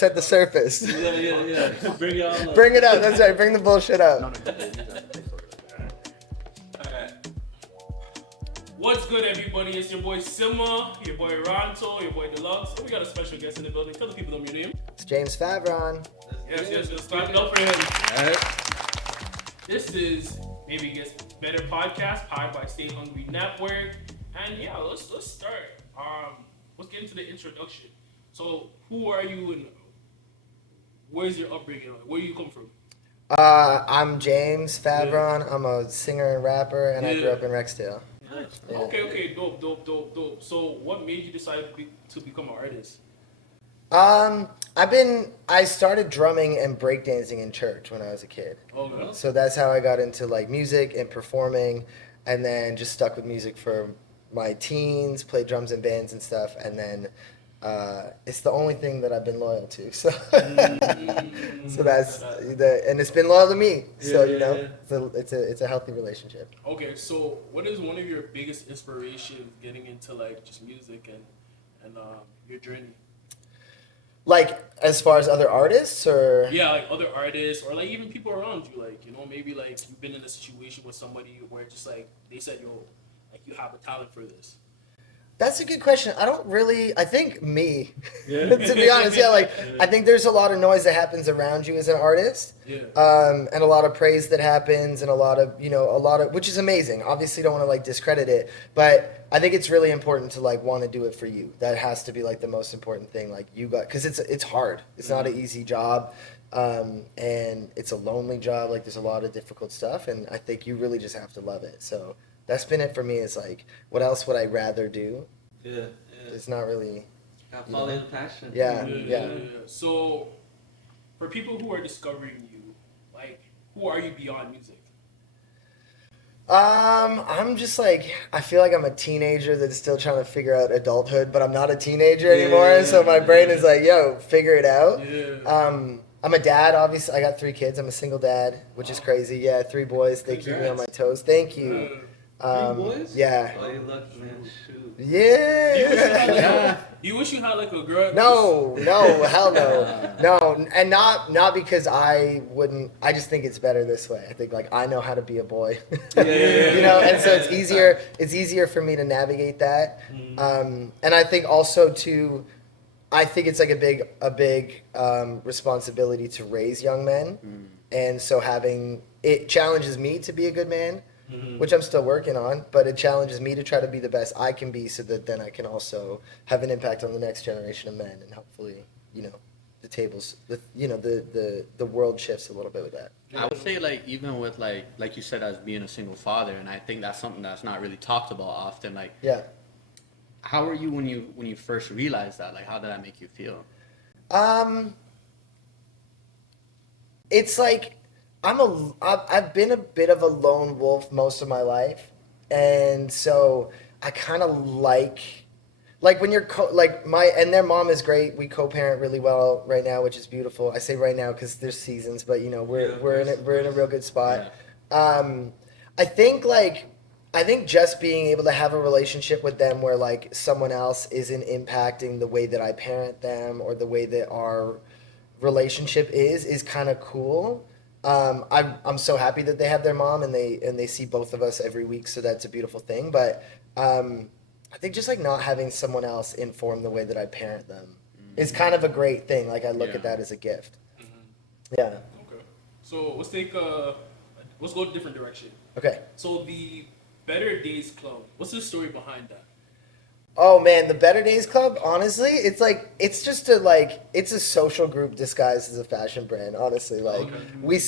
what's at the surface. Yeah. Bring it all up. Bring it up. That's right. Bring the bullshit up. Alright. What's good, everybody? It's your boy Sima, your boy Ronto, your boy Delux. And we got a special guest in the building. Tell the people your name. It's James Favron. Yes. Clap it up for him. Alright. This is Maybe Gets Better podcast, powered by Stay Hungry Network. And yeah, let's start. Let's get into the introduction. So, who are you and where's your upbringing? Where do you come from? I'm James Favron. I'm a singer and rapper, and I grew up in Rexdale. Nice. Yeah. Okay, dope. So, what made you decide to become an artist? I started drumming and breakdancing in church when I was a kid. Okay. So that's how I got into like music and performing, and then just stuck with music for my teens, played drums in bands and stuff, and then it's the only thing that I've been loyal to. So so that's and it's been loyal to me. So it's a healthy relationship. Okay, so what is one of your biggest inspirations getting into like just music and your journey? Like as far as other artists, or like other artists, or like even people around you, like maybe like you've been in a situation with somebody where just like they said, yo, like you have a talent for this. That's a good question. I think me, to be honest, I think there's a lot of noise that happens around you as an artist, and a lot of praise that happens, and a lot of, which is amazing. Obviously don't want to like discredit it, but I think it's really important to like want to do it for you. That has to be like the most important thing. Like because it's hard. It's not an easy job, and it's a lonely job. Like there's a lot of difficult stuff, and I think you really just have to love it. So that's been it for me. Is like, what else would I rather do? Yeah. It's not really. Follow your passion. Yeah. So, for people who are discovering you, like, who are you beyond music? I'm just like, I feel like I'm a teenager that's still trying to figure out adulthood, but I'm not a teenager anymore. So my brain is like, yo, figure it out. I'm a dad, obviously. I got 3 kids. I'm a single dad, which is crazy. Yeah, 3 boys. They keep me on my toes. Thank you. 3 boys? Yeah. Oh, you lucky, man. Shoot. Yeah. You wish you had like a girl? No, hell no. No, and not because I wouldn't. I just think it's better this way. I think like I know how to be a boy. And so it's easier for me to navigate that. And I think also too, I think it's like a big responsibility to raise young men. And so it challenges me to be a good man. Which I'm still working on, but it challenges me to try to be the best I can be, so that then I can also have an impact on the next generation of men, and hopefully, the tables, the world shifts a little bit with that. I would say like even with like you said, as being a single father, and I think that's something that's not really talked about often. Like, how were you when you first realized that? Like, how did that make you feel? It's like. I've been a bit of a lone wolf most of my life, and so I kind of like when you're and their mom is great. We co-parent really well right now, which is beautiful. I say right now because there's seasons, but we're in a real good spot. I think just being able to have a relationship with them where like someone else isn't impacting the way that I parent them or the way that our relationship is kind of cool. I'm so happy that they have their mom and they see both of us every week, so that's a beautiful thing. But I think just like not having someone else inform the way that I parent them is kind of a great thing. Like I look at that as a gift. Yeah. Okay. So let's go a different direction. Okay. So the Better Days Club, what's the story behind that? Oh man, the Better Days Club, honestly, it's a social group disguised as a fashion brand, honestly. Like we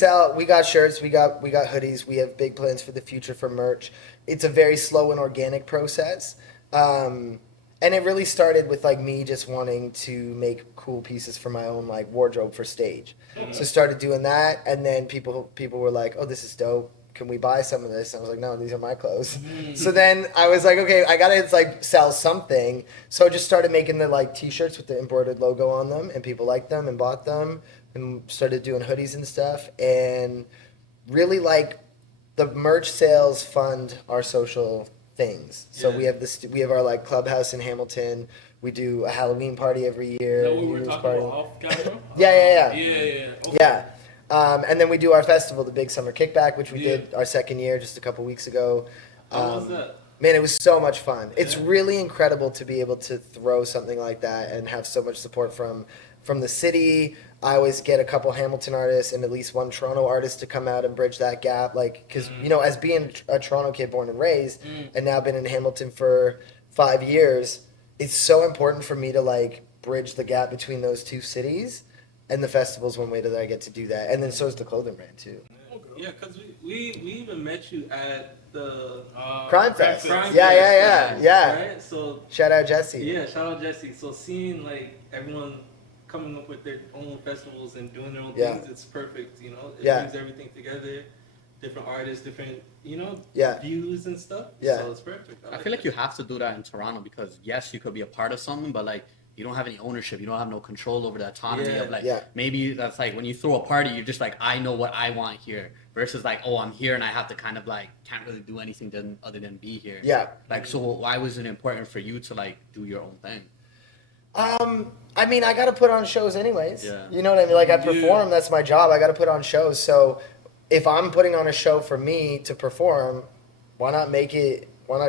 got shirts, we got hoodies, we have big plans for the future for merch. It's a very slow and organic process. And it really started with like me just wanting to make cool pieces for my own like wardrobe for stage. So started doing that, and then people were like, "Oh, this is dope. Can we buy some of this?" And I was like, "No, these are my clothes." So then I was like, okay, I gotta like sell something. So I just started making the like t-shirts with the embroidered logo on them, and people liked them and bought them, and started doing hoodies and stuff. And really like the merch sales fund our social things. So we have our like clubhouse in Hamilton We do a Halloween party every year. Is that what we were talking about off camera? Yeah. Okay. Yeah. And then we do our festival, the Big Summer Kickback, which we did our second year just a couple weeks ago. How was that? Man, it was so much fun. It's really incredible to be able to throw something like that and have so much support from the city. I always get a couple Hamilton artists and at least one Toronto artist to come out and bridge that gap. Like, because, you know, as being a Toronto kid born and raised and now been in Hamilton for 5 years, it's so important for me to, like, bridge the gap between those two cities. And the festival's one way that I get to do that. And then so is the clothing brand, too. Yeah, because we even met you at the Crime Fest. Crime Yeah. Right? So Shout out Jesse. yeah, shout out Jesse. So seeing like everyone coming up with their own festivals and doing their own things, it's perfect. You know, it brings everything together. Different artists, different views and stuff. Yeah. So it's perfect. I feel like you have to do that in Toronto because yes, you could be a part of something, but like you don't have any ownership. You don't have no control over the autonomy of like maybe that's like when you throw a party, you're just like I know what I want here versus like oh I'm here and I have to kind of like can't really do anything other than be here. Yeah. Like so why was it important for you to like do your own thing? I mean, I got to put on shows anyways. Yeah. You know what I mean? Like I perform, that's my job. I got to put on shows. So if I'm putting on a show for me to perform, why not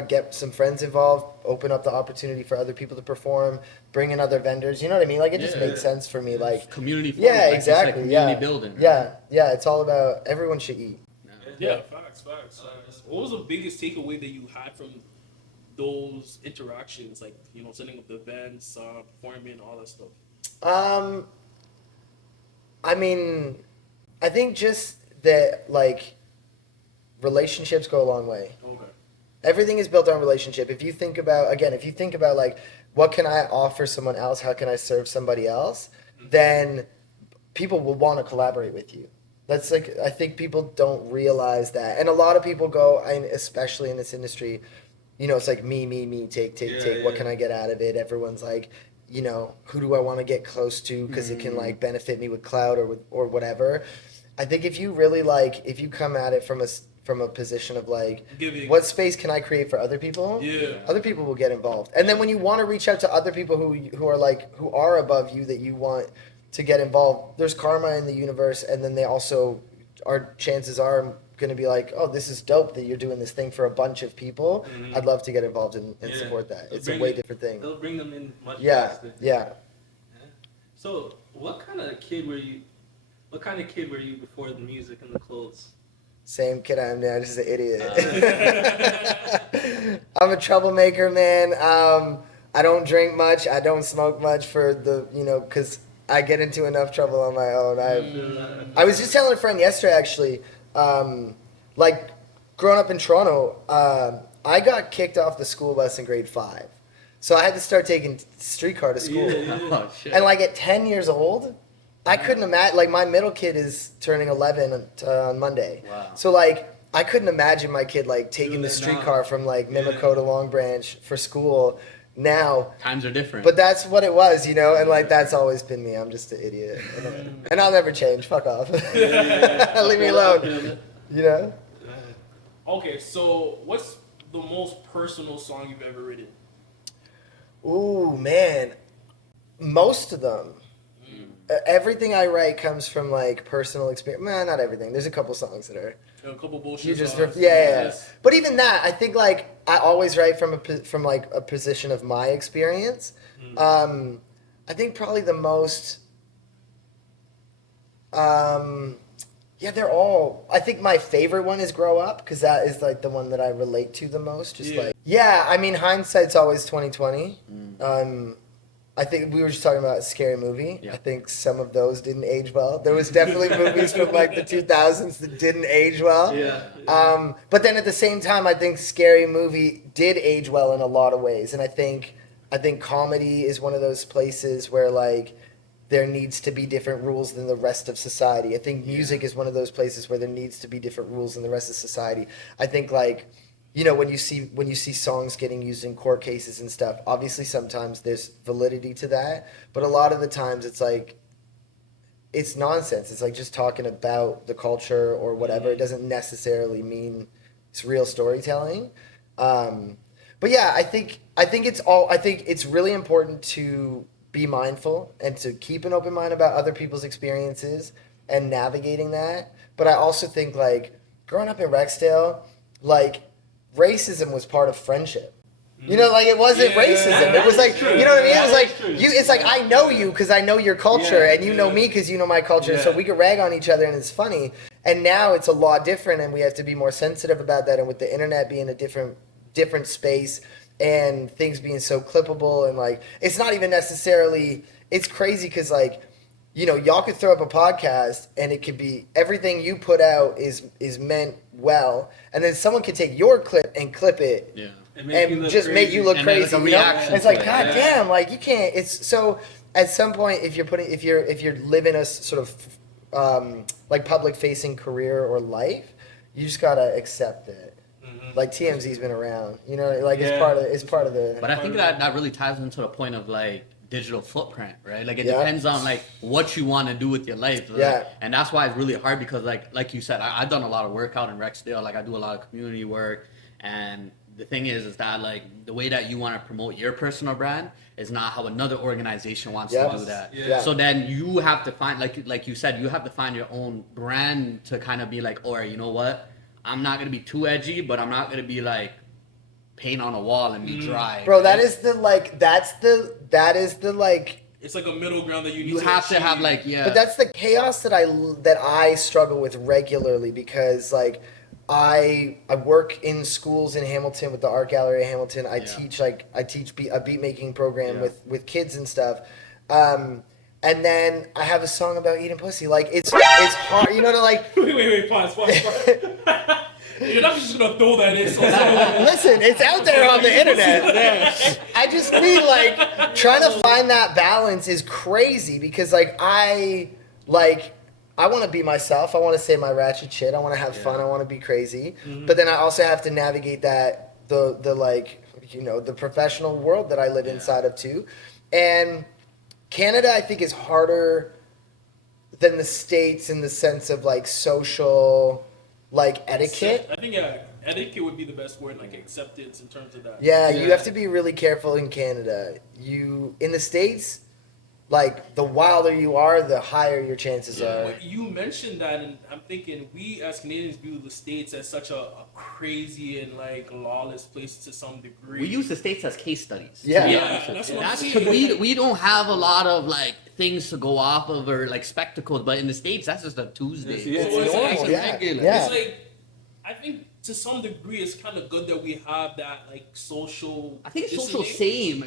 get some friends involved, open up the opportunity for other people to perform, bring in other vendors, you know what I mean? Like it just makes sense for me. Like community Yeah, like, exactly. It's like community building. Right? Yeah, it's all about everyone should eat. Yeah, facts. What was the biggest takeaway that you had from those interactions, like, you know, setting up the events, performing, all that stuff? I mean, I think just that, like, relationships go a long way. Okay. Everything is built on relationship. If you think about, like, what can I offer someone else? How can I serve somebody else? Then people will want to collaborate with you. That's like, I think people don't realize that. And a lot of people go, especially in this industry, you know, it's like me, take. What can I get out of it? Everyone's like, you know, who do I want to get close to because it can like benefit me with clout or whatever. I think if you really like, if you come at it from a position of like, what space can I create for other people? Yeah. Other people will get involved. And then when you want to reach out to other people who are above you that you want to get involved, there's karma in the universe, and then they also chances are going to be like, oh, this is dope that you're doing this thing for a bunch of people. I'd love to get involved and support that. It's a way different thing. They'll bring them in much faster. Yeah. So what kind of kid were you before the music and the clothes? Same kid I am now, just an idiot. I'm a troublemaker, man. I don't drink much. I don't smoke much because I get into enough trouble on my own. I was just telling a friend yesterday, actually, like growing up in Toronto, I got kicked off the school bus in grade 5. So I had to start taking streetcar to school. Oh, shit. And like at 10 years old, I couldn't imagine, like my middle kid is turning 11 on Monday. Wow. So like I couldn't imagine my kid like taking the streetcar from like Mimico to Long Branch for school now. Times are different. But that's what it was, you know, and like that's always been me. I'm just an idiot. And I'll never change. Fuck off. Leave me alone. You know? Okay, so what's the most personal song you've ever written? Ooh, man. Most of them. Everything I write comes from like personal experience. Man, not everything. There's a couple songs that are. A couple bullshit You just songs. yeah. But even that, I think like I always write from a position of my experience. I think probably the most. They're all. I think my favorite one is "Grow Up" because that is like the one that I relate to the most. I mean, hindsight's always 20/20. I think we were just talking about a scary movie. Yeah. I think some of those didn't age well. There was definitely movies from like the 2000s that didn't age well. Yeah. But then at the same time, I think Scary Movie did age well in a lot of ways. And I think comedy is one of those places where like there needs to be different rules than the rest of society. I think music is one of those places where there needs to be different rules than the rest of society. I think like, you know, when you see songs getting used in court cases and stuff, obviously sometimes there's validity to that, but a lot of the times it's like it's nonsense. It's like just talking about the culture or whatever. It doesn't necessarily mean it's real storytelling. But But yeah, I think it's really important to be mindful and to keep an open mind about other people's experiences and navigating that. But I also think like growing up in Rexdale, like racism was part of friendship. You know, like it wasn't racism. It was like, you know what I mean? It was like it's like I know you because I know your culture, and you know me because you know my culture. So we could rag on each other, and it's funny. And now it's a lot different, and we have to be more sensitive about that. And with the internet being a different space, and things being so clippable, and like it's not even necessarily. It's crazy because like, you know, y'all could throw up a podcast, and it could be everything you put out is meant well, and then someone could take your clip and clip it. Yeah. And just make you look crazy, you know? It's like, god damn, like you can't. It's so. At some point, if you're living a sort of like public facing career or life, you just gotta accept it. Like TMZ's been around, you know, like it's part of the. But I think that really ties into the point of like digital footprint, right? Like it depends on like what you want to do with your life. Like, and that's why it's really hard because like you said, I've done a lot of work out in Rexdale. Like I do a lot of community work, and the thing is that like the way that you want to promote your personal brand is not how another organization wants to do that. So then you have to find, like you said, you have to find your own brand to kind of be like, all right, you know what? I'm not gonna be too edgy, but I'm not gonna be like paint on a wall and be dry. Bro, that is the like. It's like a middle ground that you have to have like But that's the chaos that I struggle with regularly because like. I work in schools in Hamilton with the art gallery in Hamilton. I teach a beat making program with kids and stuff. And then I have a song about eating pussy. Like it's hard, you know, to like. Wait, pause. You're not just gonna throw that in. Listen, it's out there on the internet. I just mean like trying to find that balance is crazy because like I want to be myself. I want to say my ratchet shit. I want to have fun. I want to be crazy. But then I also have to navigate that the like, you know, the professional world that I live inside of too. And Canada, I think, is harder than the States in the sense of like social like etiquette. I think etiquette would be the best word, like acceptance in terms of that. Yeah, you have to be really careful in Canada. In the States, like, the wilder you are, the higher your chances are. You mentioned that, and I'm thinking we as Canadians view the States as such a crazy and, like, lawless place to some degree. We use the States as case studies. That's because we don't have a lot of, like, things to go off of or, like, spectacles. But in the States, that's just a Tuesday. It's normal. It's like, I think to some degree, it's kind of good that we have that like social. I think it's social shame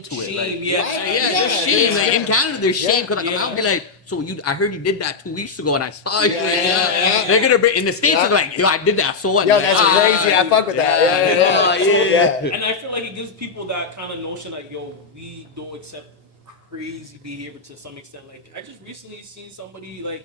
to it. Shame, like, there's shame. Like, in Canada, there's shame because like, I'll be like, so I heard you did that 2 weeks ago, and I saw you. They're gonna bring in the States. They're like, yo, I did that. So what? Yo, that's crazy. I fuck with that. Yeah. And I feel like it gives people that kind of notion like, yo, we don't accept crazy behavior to some extent. Like I just recently seen somebody like.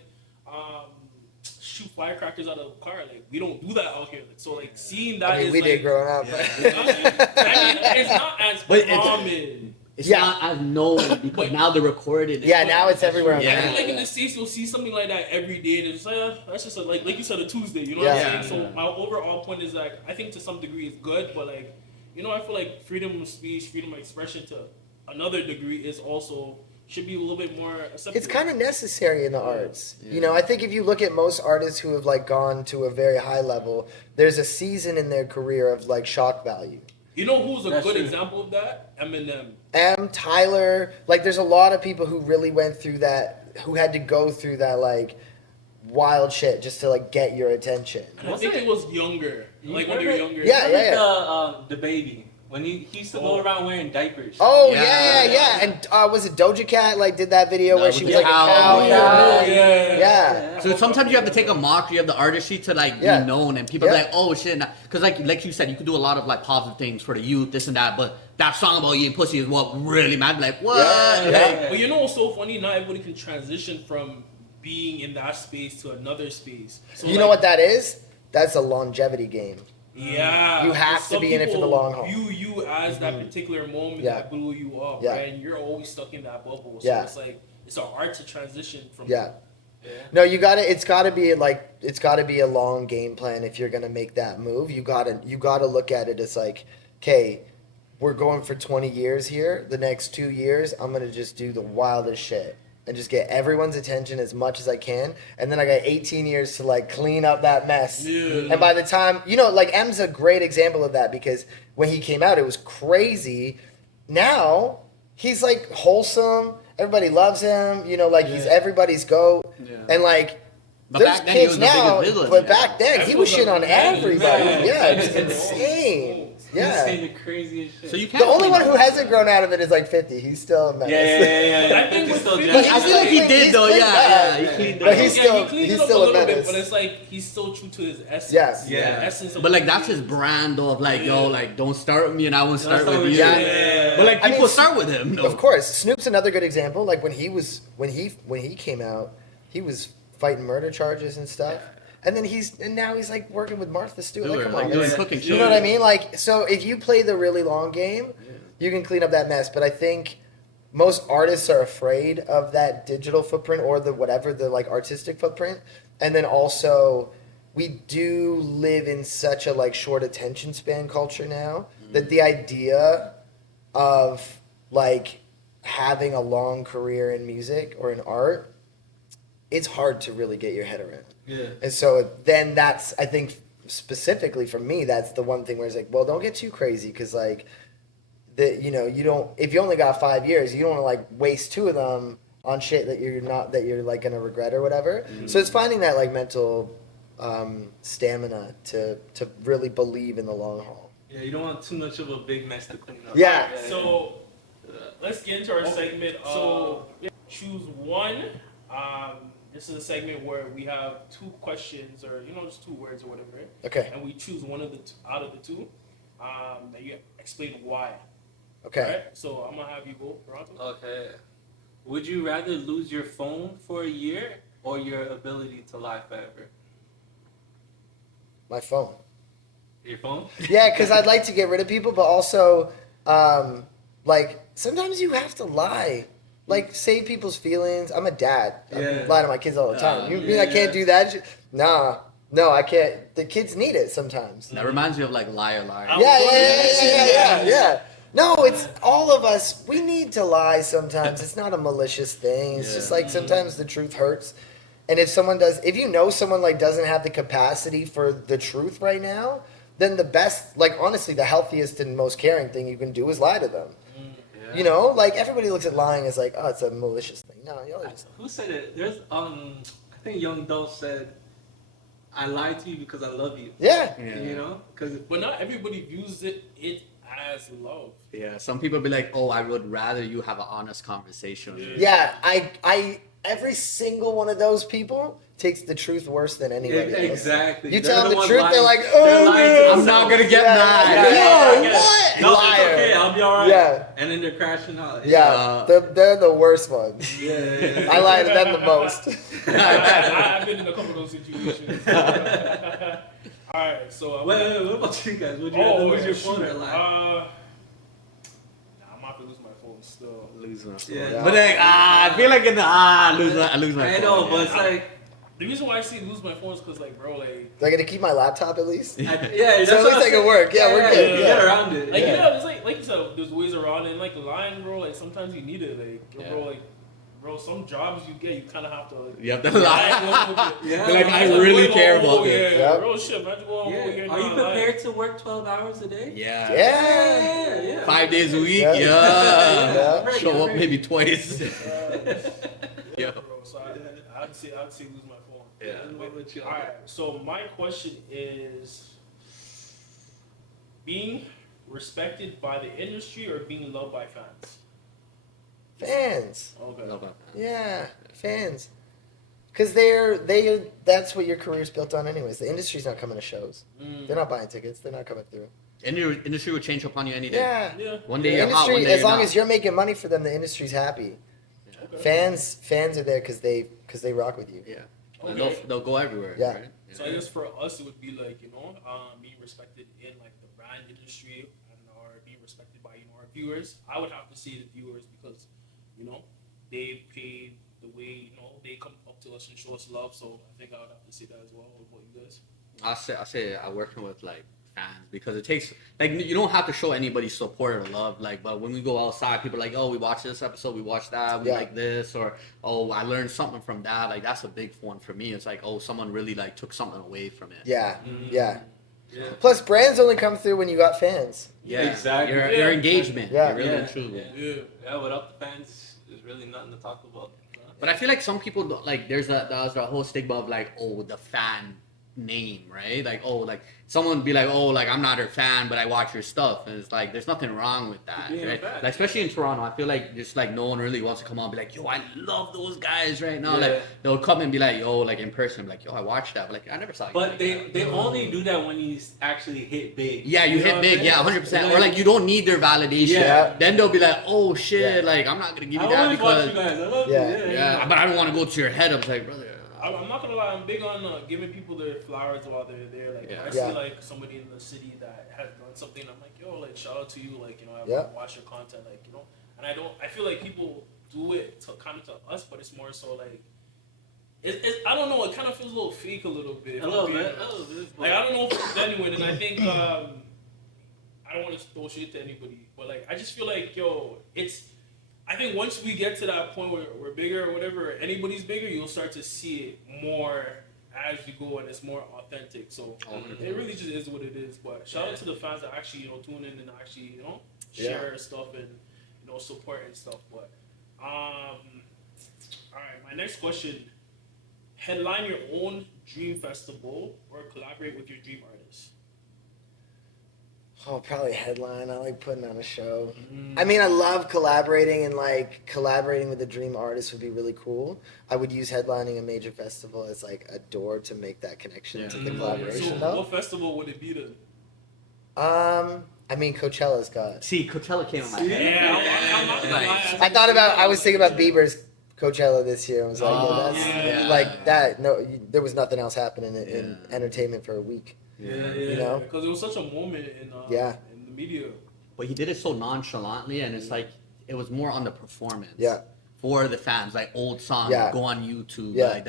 Shoot firecrackers out of a car. Like we don't do that out here. Like, so like seeing that is we like, did growing up. I mean, it's not as common. It's not as known because now they're recorded. Now it's everywhere. I feel like in the States you'll see something like that every day. And it's like that's just like you said, a Tuesday. You know what I'm saying? So my overall point is like I think to some degree it's good, but like you know I feel like freedom of speech, freedom of expression to another degree is also. Should be a little bit more acceptable. It's kind of necessary in the arts. You know, I think if you look at most artists who have like gone to a very high level, there's a season in their career of like shock value. You know who's a good example of that? Eminem. Tyler, like there's a lot of people who really went through that, who had to go through that like wild shit just to like get your attention. And I think it was younger. Like when they were younger. The baby. When he used to go around wearing diapers. Oh, yeah. And was it Doja Cat, like, did that video where she was like a cow? Yeah. So sometimes you have to take a mockery of the artistry to, like, be known. And people are like, oh, shit. Because, like you said, you could do a lot of, like, positive things for the youth, this and that. But that song about eating pussy is what really matters. Like, what? But you know what's so funny? Not everybody can transition from being in that space to another space. So you know what that is? That's a longevity game. Yeah, you have to be in it for the long haul. View you as that particular moment that blew you up, right? And you're always stuck in that bubble. So it's like it's an art to transition from. No, you gotta. It's gotta be a long game plan if you're gonna make that move. You gotta look at it as like okay, we're going for 20 years here. The next 2 years, I'm going to just do the wildest shit and just get everyone's attention as much as I can. And then I got 18 years to like clean up that mess. Yeah. And by the time, like M's a great example of that because when he came out, it was crazy. Now he's like wholesome. Everybody loves him. He's everybody's goat. Yeah. And like, but there's kids now, but back then he was shit on everybody. Yeah, it's insane. Yeah. He's saying the craziest shit. So you the only one who hasn't grown out of it is like 50. He's still a menace. Yeah. I think I feel like he did though. Yeah. He cleaned but he's still a menace. But it's like he's still true to his essence. Yeah. Essence. But like that's his brand though of like like don't start with me and I won't start with you. Yeah. But like people start with him. No. Of course, Snoop's another good example. Like when he came out, he was fighting murder charges and stuff. Yeah. And then now he's like working with Martha Stewart. Like, come on, doing cooking shows. You know what I mean? Like, so if you play the really long game, you can clean up that mess. But I think most artists are afraid of that digital footprint or the like artistic footprint. And then also, we do live in such a like short attention span culture now that the idea of like having a long career in music or in art, it's hard to really get your head around. Yeah. And so then that's, I think, specifically for me, that's the one thing where it's like, well, don't get too crazy because like, you don't, if you only got 5 years, you don't want to like waste 2 of them on shit that you're like going to regret or whatever. Mm-hmm. So it's finding that like mental stamina to really believe in the long haul. Yeah, you don't want too much of a big mess to clean up. Yeah. So let's get into our segment. Choose one. This is a segment where we have 2 questions or, just 2 words or whatever. Okay. And we choose one of the out of the 2 that you explain why. Okay. All right? So I'm going to have you go, Ronto. Okay. Would you rather lose your phone for a year or your ability to lie forever? My phone. Your phone? Yeah, because I'd like to get rid of people, but also, like, sometimes you have to lie. Like, save people's feelings. I'm a dad. I lie to my kids all the time. You mean I can't do that? Nah. No, I can't. The kids need it sometimes. That reminds me of, like, liar. Yeah. No, it's all of us. We need to lie sometimes. It's not a malicious thing. It's just like sometimes the truth hurts. And if someone like doesn't have the capacity for the truth right now, then the best, like honestly, the healthiest and most caring thing you can do is lie to them. Like everybody looks at lying as like, oh, it's a malicious thing. No, who said it? There's I think Young Dolph said, "I lied to you because I love you." Yeah. But not everybody views it as love. Yeah, some people be like, "Oh, I would rather you have an honest conversation." Yeah, I every single one of those people takes the truth worse than anybody else. Exactly. You tell them the truth, they're like, oh, I'm not gonna get mad. Yo, what? No, liar. It's okay, I'll be alright. Yeah. And then they're crashing out. Yeah, they're the worst ones. Yeah. I lie to them the most. I've been in a couple of those situations. Alright, so... Wait, what about you guys? Would you rather lose your phone or lie? I'm about to lose my phone still. Lose my phone. Yeah. But like, I feel like I lose my phone. I know, but it's like... The reason why I say lose my phone is because, like, bro, like... Do I get to keep my laptop at least? Yeah, so at least I can work. Yeah, we're good. You get around it. Like, it's like you said, there's ways around it. And, like, lying, bro, like, sometimes you need it. Like, bro, some jobs you get, you kind of have to... You have to lie. Yeah. Like, I really care about this. Yeah, real shit. Imagine going over here. Are you prepared to work 12 hours a day? Yeah. 5 days a week? Yeah. Show up maybe twice. Yeah. Bro, so I'd say lose my phone. Yeah. Alright, so my question is being respected by the industry or being loved by fans? Fans. Okay. Love that. Yeah, fans. Because that's what your career's built on anyways. The industry's not coming to shows. They're not buying tickets. They're not coming through. And your industry will change upon you any day. Yeah. One day the you're industry, hot, one day as long not. as you're making money for them, the industry's happy. Okay. Fans are there because they rock with you. Yeah. Okay. And they'll go everywhere. Yeah. Right? So I guess for us it would be like, being respected in like the brand industry or being respected by, our viewers. I would have to say the viewers because, they paid the way, they come up to us and show us love. So I think I would have to say that as well. What about you guys? I say I'm working with like fans because it takes like you don't have to show anybody support or love. Like, but when we go outside, people are like, oh, we watched this episode, we watched that, we like this, or oh, I learned something from that. Like that's a big one for me. It's like, oh, someone really like took something away from it. Yeah, yeah. Plus, brands only come through when you got fans. Yeah, exactly. Your engagement. Yeah, really and truly. Yeah. Without the fans, there's really nothing to talk about. But I feel like some people don't, like there's a whole stigma of like, oh, the fan name, right? Like, oh, like someone would be like, oh, like I'm not her fan, but I watch your stuff, and it's like there's nothing wrong with that, right? Like especially in Toronto, I feel like just like no one really wants to come on and be like, yo, I love those guys right now. Like they'll come and be like, yo, like in person, like, yo, I watched that, but like I never saw you. But they only do that when you actually hit big. Yeah, you hit big, 100%. Or like you don't need their validation. Yeah. Then they'll be like, oh shit, like I'm not gonna give you that because watch you guys. I love you. Yeah, but I don't want to go to your head. I was like, brother. I'm not gonna lie, I'm big on giving people their flowers while they're there. Like, if I see like somebody in the city that has done something, I'm like, yo, like shout out to you, like I've watched your content, like and I feel like people do it to kind of to us, but it's more so like, I don't know, it kind of feels a little fake a little bit. A little bit. Like I don't know if it's genuine, and I think I don't want to throw shit to anybody, but like I just feel like I think once we get to that point where we're bigger or whatever, or anybody's bigger, you'll start to see it more as you go and it's more authentic. So it really just is what it is. But shout out to the fans that actually, tune in and actually, share stuff and, support and stuff. But, all right, my next question, headline your own dream festival or collaborate with your dream artist? Oh, probably headline. I like putting on a show. I mean, I love collaborating, and like collaborating with a dream artist would be really cool. I would use headlining a major festival as like a door to make that connection to the collaboration. So what festival would it be then? I mean, Coachella's got. See, Coachella came in my head. Yeah, I'm not gonna lie. I was thinking about Bieber's Coachella this year. I was like, like that. No, there was nothing else happening in entertainment for a week. Yeah. Because it was such a moment in the media. But he did it so nonchalantly, and it's like it was more on the performance. Yeah. For the fans, like old songs go on YouTube, like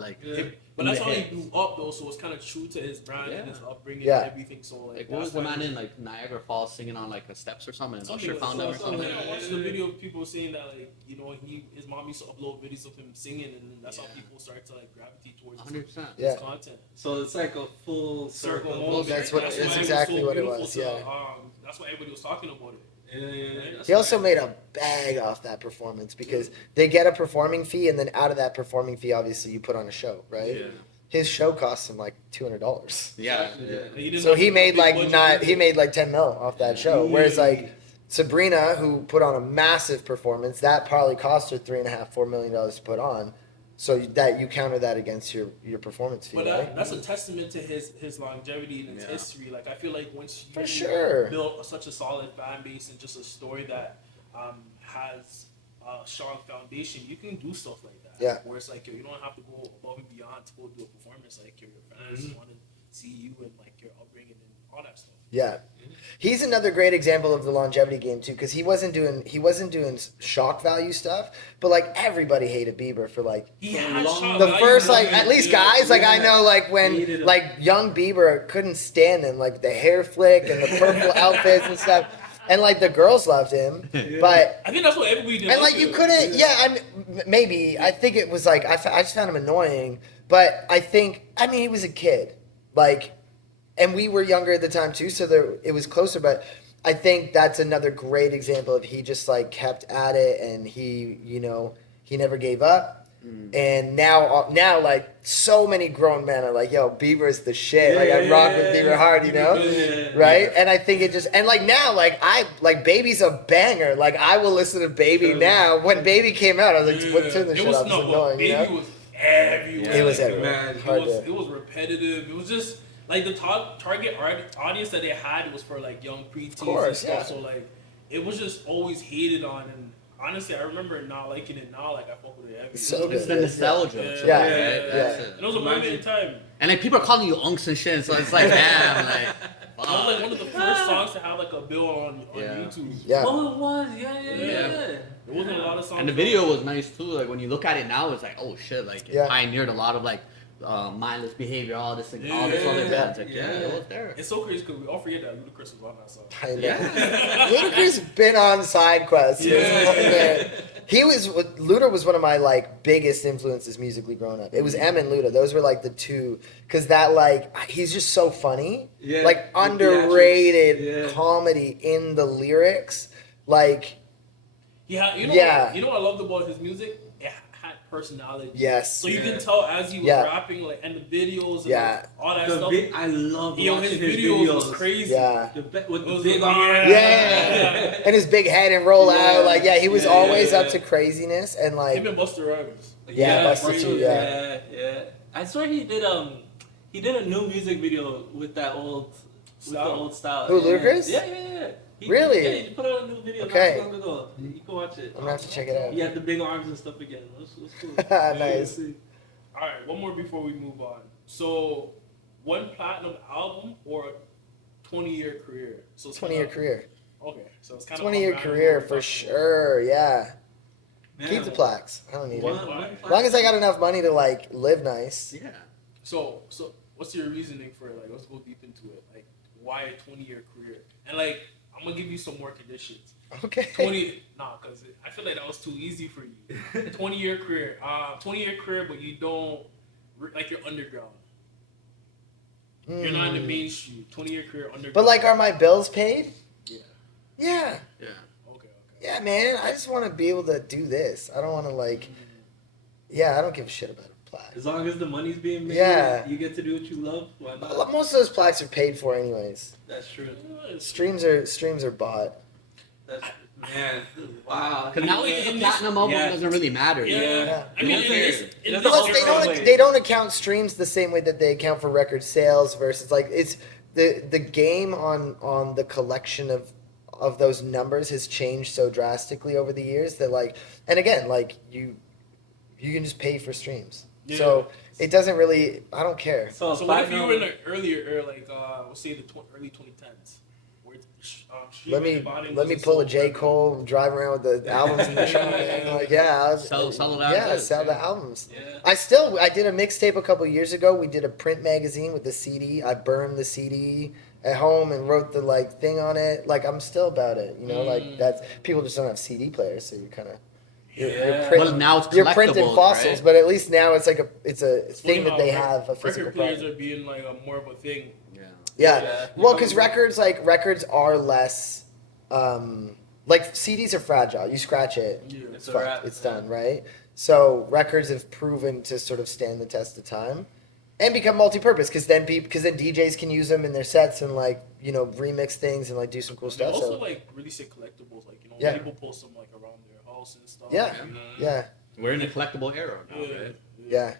like. But that's how he grew up though, so it's kind of true to his brand and his upbringing and everything. So like what was the man in like Niagara Falls singing on like the steps or something? And Usher found him or something. I watched the video of people saying that like his mom used to upload videos of him singing, and that's how people start to like gravitate towards 100% his content. So it's like a full circle moment. That's exactly what it was. That's why everybody was talking about it. He also made a bag off that performance because they get a performing fee, and then out of that performing fee, obviously you put on a show, right? Yeah. His show cost him like $200. Yeah. So he made like $10 million off that show. Whereas like Sabrina, who put on a massive performance, that probably cost her $3.5-4 million to put on. So that you counter that against your performance fee. But that's a testament to his longevity and his history. Like I feel like once you build such a solid fan base and just a story that has a strong foundation, you can do stuff like that. Yeah. Where it's like you don't have to go above and beyond to go do a performance. Like your fans want to see you and like your upbringing and all that stuff. Yeah. He's another great example of the longevity game too, because he wasn't doing shock value stuff, but like everybody hated Bieber for like the first like at least guys like I know like when like young Bieber couldn't stand him, like the hair flick and the purple outfits and stuff, and like the girls loved him, but I think that's what everybody did. And like you couldn't, maybe I think it was like I just found him annoying, but I mean he was a kid, like. And we were younger at the time too, so it was closer. But I think that's another great example of he just like kept at it, and he never gave up. And now like so many grown men are like, yo, Bieber's the shit. Like I rock with Bieber hard, right? And I think it just and like now like Baby's a banger. Like I will listen to Baby now. When Baby came out, I was like, turn this shit up. It's annoying. Baby was everywhere. It was everywhere. It was repetitive. It was just. Like the target audience that they had was for like young preteens and stuff. So like it was just always hated on, and honestly I remember not liking it now. Like I fuck with it every so it's the nostalgia. It was a moment in time. And like people are calling you unks and shit, so it's like damn, like that was like one of the first songs to have like a bill on YouTube. Yeah. Oh, it was. Yeah. There wasn't a lot of songs. And the video was nice too. Like when you look at it now, it's like oh shit, like it pioneered a lot of like Mindless Behavior, all this other bands. Like, it was there. It's so crazy because we all forget that Ludacris was on that song. I know. Ludacris been on side quests. Luda was one of my like biggest influences musically growing up. It was M and Luda. Those were like the two, because that like he's just so funny. Yeah. Like underrated comedy in the lyrics. Like you know what I loved about his music? It had personality. Yes. So you can tell as he was rapping, like, and the videos and like, all that stuff. I love watching his videos was crazy. Yeah. With the big arms. Yeah. And his big head and roll out. Like, he was always up to craziness. And like him and Busta Rhymes. Busta too. Yeah. I swear he did a new music video with that old style. Who, Ludacris? Yeah. Really? Yeah, he put out a new video not so long ago. You can watch it. I'm gonna have to check it out. He had the big arms and stuff again. It was cool. Nice. All right, one more before we move on. So, one platinum album or a 20-year career? So 20-year career. Okay, so it's kind 20-year career for sure. Yeah. Man, keep the plaques. I don't need it. As long as I got enough money to like live nice. Yeah. So what's your reasoning for it? Like, let's go deep into it. Like, why a 20-year career? And like, I'm gonna give you some more conditions. Okay. Because I feel like that was too easy for you. 20-year career. 20-year career, but you don't, like, you're underground. You're not in the mainstream. 20-year career underground. But like, are my bills paid? Yeah. Yeah. Okay. Yeah, man. I just want to be able to do this. I don't want to like. I don't give a shit about a plaque. As long as the money's being made, you get to do what you love. Why not? Most of those plaques are paid for anyways. That's true. Streams are bought. Man, wow. Because now a platinum album doesn't really matter. Yeah. I mean, they don't account streams the same way that they account for record sales versus like it's the game on the collection of those numbers has changed so drastically over the years that like, and again, like you can just pay for streams. Yeah. So it doesn't really, I don't care. So what if you were in the earlier era, like let's say the early 2010s? Let me pull a J. Cole, drive around with the albums in the trunk, and like sell the albums. Yeah. I did a mixtape a couple years ago. We did a print magazine with the CD. I burned the CD at home and wrote the like thing on it. Like I'm still about it, like that's people just don't have CD players, so you're kind of. You're printing fossils, right? But at least now it's like it's a thing that they have a physical record players are being like more of a thing. Yeah. Well, because records are less, like CDs are fragile. You scratch it, it's fucked. It's done, right? So records have proven to sort of stand the test of time, and become multi-purpose. Because then DJs can use them in their sets and like remix things and like do some cool stuff. Also, like release collectibles, like people post them like around their house and stuff. Yeah. We're in a collectible era now, right? Yeah.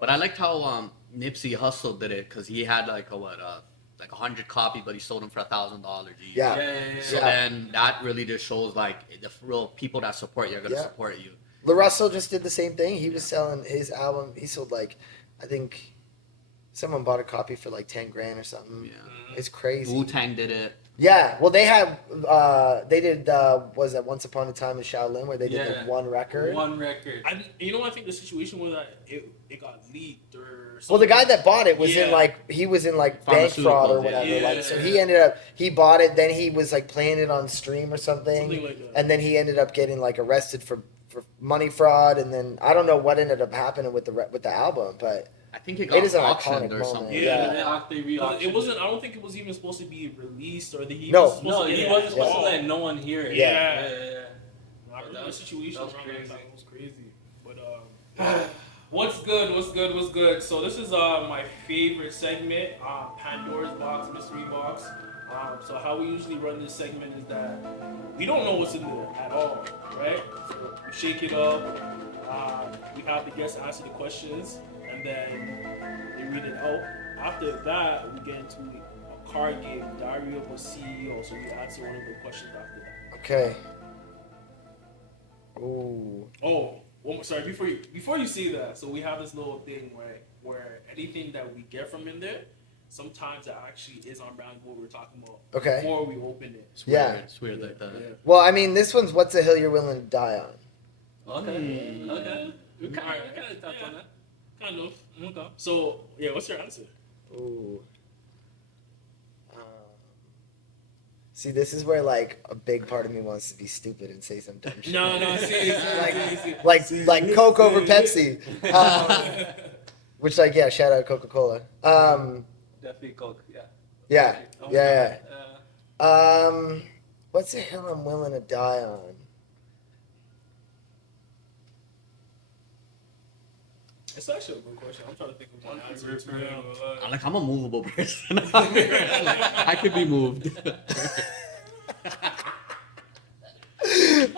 But I liked how Nipsey Hussle did it because he had like 100 copies, but he sold them for $1,000 each. So then that really just shows like the real people that support you are gonna support you. La Russell just did the same thing. He was selling his album. He sold like, I think, someone bought a copy for like $10,000 or something. Yeah, it's crazy. Wu-Tang did it. Yeah, well, they did. Was that Once Upon a Time in Shaolin where they did like one record? One record. I think the situation was that it got leaked or something. Well, the guy that bought it was in like bank fraud or whatever. So he bought it. Then he was like playing it on stream or something like that. And then he ended up getting like arrested for money fraud. And then I don't know what ended up happening with the album, but. I think it is an auctioned or something. It wasn't. I don't think it was even supposed to be released, or he wasn't supposed to let no one hear it. Yeah. I remember the situation around that time. It was crazy. But what's good? So this is my favorite segment, Pandora's Box, Mystery Box. So how we usually run this segment is that we don't know what's in there at all, right? So we shake it up. We have the guests answer the questions. And then they read it out. After that, we get into a card game, Diary of a CEO. So we answer one of the questions after that. Okay. Ooh. Oh, sorry. Before you see that, so we have this little thing where anything that we get from in there, sometimes it actually is on brand what we're talking about. Okay. Before we open it. It's weird like that. Yeah. Well, I mean, this one's what's a hill you're willing to die on. Okay. We kind of touched on that. Kind of. Okay. So yeah, what's your answer? Ooh. See, this is where like a big part of me wants to be stupid and say some dumb shit. No, like Coke over Pepsi. Which like shout out Coca-Cola. Definitely Coke. Yeah. What's the hill I'm willing to die on? It's actually a good question. I'm trying to think of one answer to that. I'm a movable person. I could be moved. For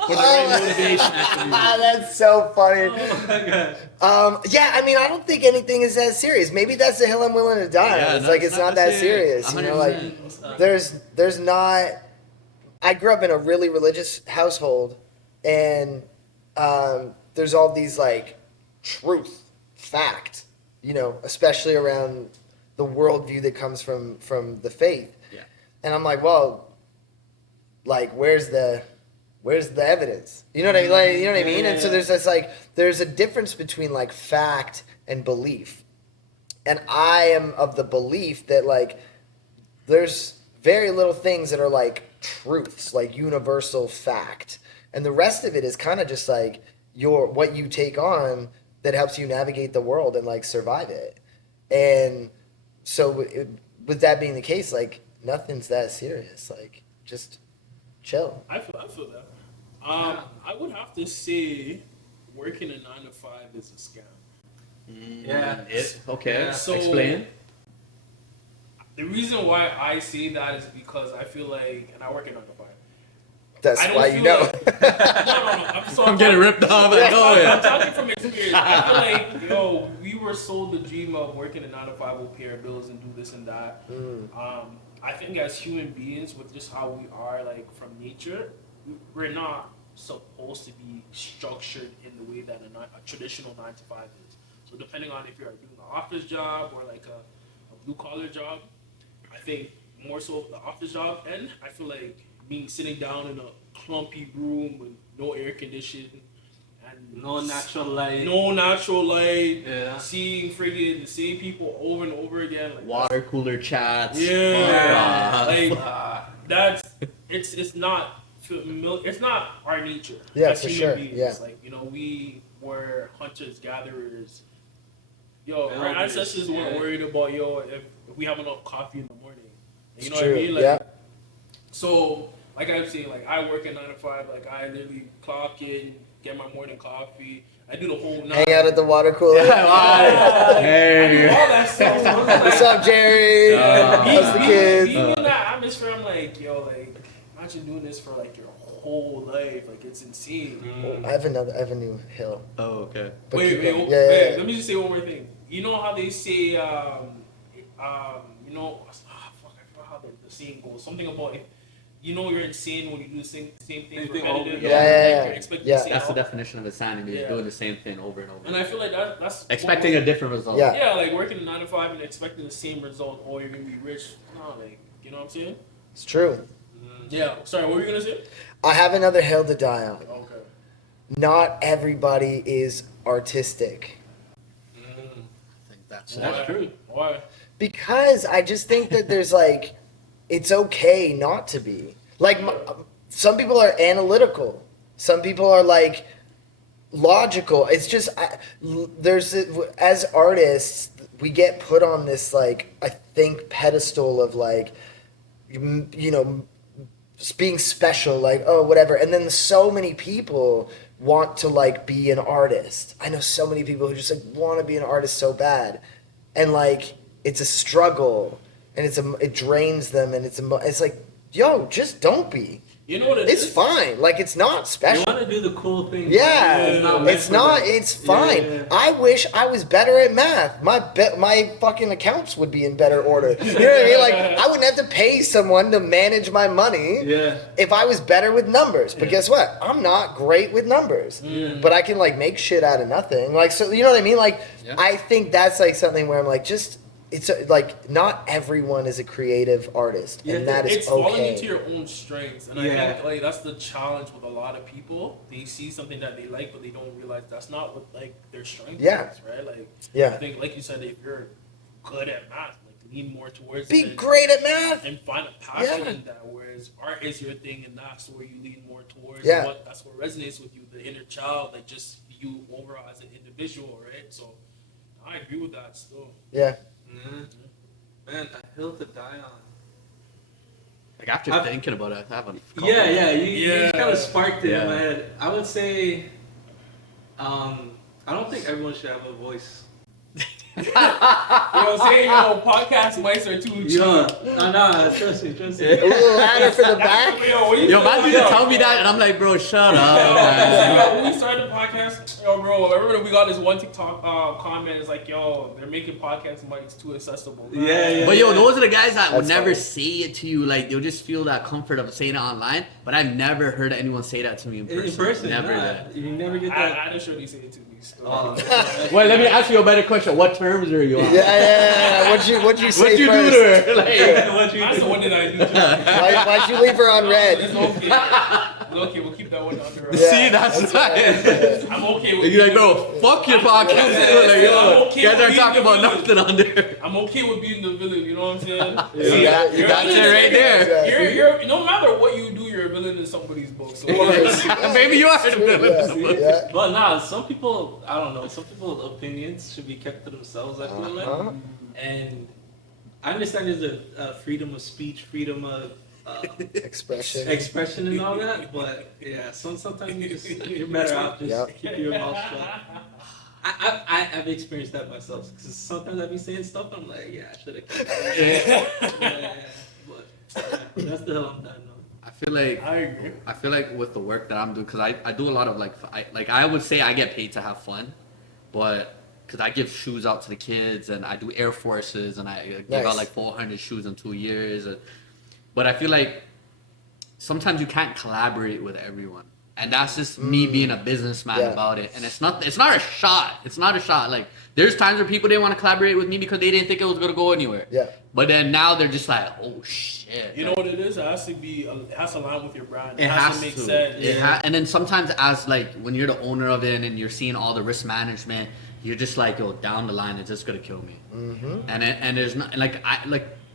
the right motivation, that's so funny. Oh my god. I mean, I don't think anything is that serious. Maybe that's the hill I'm willing to die on. It's like it's not that serious. You know, like there's not. I grew up in a really religious household, and there's all these like truth, fact, you know, especially around the worldview that comes from the faith. Yeah. And I'm like, well, like where's the evidence? You know what I mean? Like, you know what I mean? And so there's this like there's a difference between like fact and belief. And I am of the belief that like there's very little things that are like truths, like universal fact. And the rest of it is kind of just like what you take on that helps you navigate the world and like survive it. And so with that being the case, like nothing's that serious. Like just chill. I feel that. I would have to say working a 9-to-5 is a scam. Yeah. Okay. Yeah. So, explain. The reason why I say that is because I feel like, and I work in 9-to-5. That's why you know. No. I'm getting ripped off. I know it. I'm talking from experience. I feel like, we were sold the dream of working a 9-to-5 will pay our bills and do this and that. I think as human beings, with just how we are, like from nature, we're not supposed to be structured in the way that a traditional 9-to-5 is. So depending on if you're doing an office job or like a blue collar job, I think more so the office job, and I feel like me sitting down in a clumpy room with no air conditioning and no natural light, seeing friggin' the same people over and over again, like water cooler chats. That's it's not familiar. It's not our nature. Yeah, as for human sure. beings. Yeah. Like, we were hunters gatherers. Our ancestors weren't worried about if we have enough coffee in the morning. You know what I mean? Like, so like I'm saying, like I work at 9-to-5. Like I literally clock in, get my morning coffee. I do the whole night. Hang out at the water cooler. Hey. I do all that stuff. What's up, Jerry? How's the kids? Being in that atmosphere, I'm like, imagine doing this for like your whole life. Like it's insane. I have a new hill. Oh, okay. But wait, yeah. let me just say one more thing. You know how they say, I forgot how the saying goes. Something about you're insane when you do the same thing repetitive. Yeah. You're expecting the same That's the outcome. definition of insanity. You're doing the same thing over and over. And I feel like that's expecting a different result. Yeah. Like working a 9-to-5 and expecting the same result, or you're gonna be rich. No, like you know what I'm saying? It's true. Yeah. Sorry, what were you gonna say? I have another hill to die on. Okay. Not everybody is artistic. I think that's true. Why? Because I just think that there's like, it's okay not to be. Like, some people are analytical. Some people are like logical. It's just, as artists, we get put on this like, I think, pedestal of like, being special, like, oh, whatever. And then so many people want to like be an artist. I know so many people who just like want to be an artist so bad. And like, it's a struggle, and it drains them, and it's like, yo, just don't be. You know what it is? is? Fine. Like, it's not special. You want to do the cool thing. Yeah. It's fine. Yeah. I wish I was better at math. My fucking accounts would be in better order. You know what I mean? Like, I wouldn't have to pay someone to manage my money if I was better with numbers. But guess what? I'm not great with numbers. But I can, like, make shit out of nothing. Like, so, you know what I mean? Like, I think that's, like, something where I'm like, just it's like not everyone is a creative artist, and that is it's okay. falling into your own strengths, and I think like that's the challenge with a lot of people. They see something that they like, but they don't realize that's not what like their strength is, right? Like, I think like you said, if you're good at math, like lean more towards be great at math and find a passion in that. Whereas art is your thing, and that's where you lean more towards. That's what resonates with you, the inner child, like just you overall as an individual, right? So I agree with that still. Yeah. Man, a hill to die on. Like after thinking about it, I have a couple. You kind of sparked it in my head. I would say, I don't think everyone should have a voice. Podcast mics are too cheap. Nah, trust me. A little ladder for the back. Man, you tell me that, and I'm like, bro, shut up. When we started the podcast, bro, everybody, we got this one TikTok comment. It's like, they're making podcast mics too accessible. Yeah. But those are the guys that would never say it to you. Like, they'll just feel that comfort of saying it online. But I've never heard anyone say that to me in person. Never. You never get that. I didn't surely say it to me. Well, let me ask you a better question. What terms are you on? Yeah. What'd you say? What'd you do to her? That's the one that I do. Why'd you leave her on red? Okay, we'll keep that one under. See, that's right. I'm okay with. You're like, bro, fuck your podcast. You guys aren't talking about nothing on there. I'm okay with being the villain. You know what I'm saying? See, you got it right there. You're no matter what you do, you're a villain in somebody's book. So maybe you are the villain. But nah, some people, I don't know. Some people's opinions should be kept to themselves. I feel like, and I understand there's a freedom of speech, freedom of expression and all that, but sometimes you're better off just keep your mouth shut. I've experienced that myself, because sometimes I be saying stuff I'm like, I should have kept it. But that's the hell I'm done. I feel like with the work that I'm doing, because I do a lot of I would say I get paid to have fun, but because I give shoes out to the kids, and I do Air Forces, and I give out like 400 shoes in 2 years. But I feel like sometimes you can't collaborate with everyone. And that's just me being a businessman about it. And it's not a shot. It's not a shot. Like, there's times where people didn't want to collaborate with me because they didn't think it was going to go anywhere. Yeah. But then now they're just like, oh, shit. You know what it is? It has to align with your brand. It has to make sense. And then sometimes as, like, when you're the owner of it and you're seeing all the risk management, you're just like, down the line, it's just going to kill me. Mm-hmm. And there's not,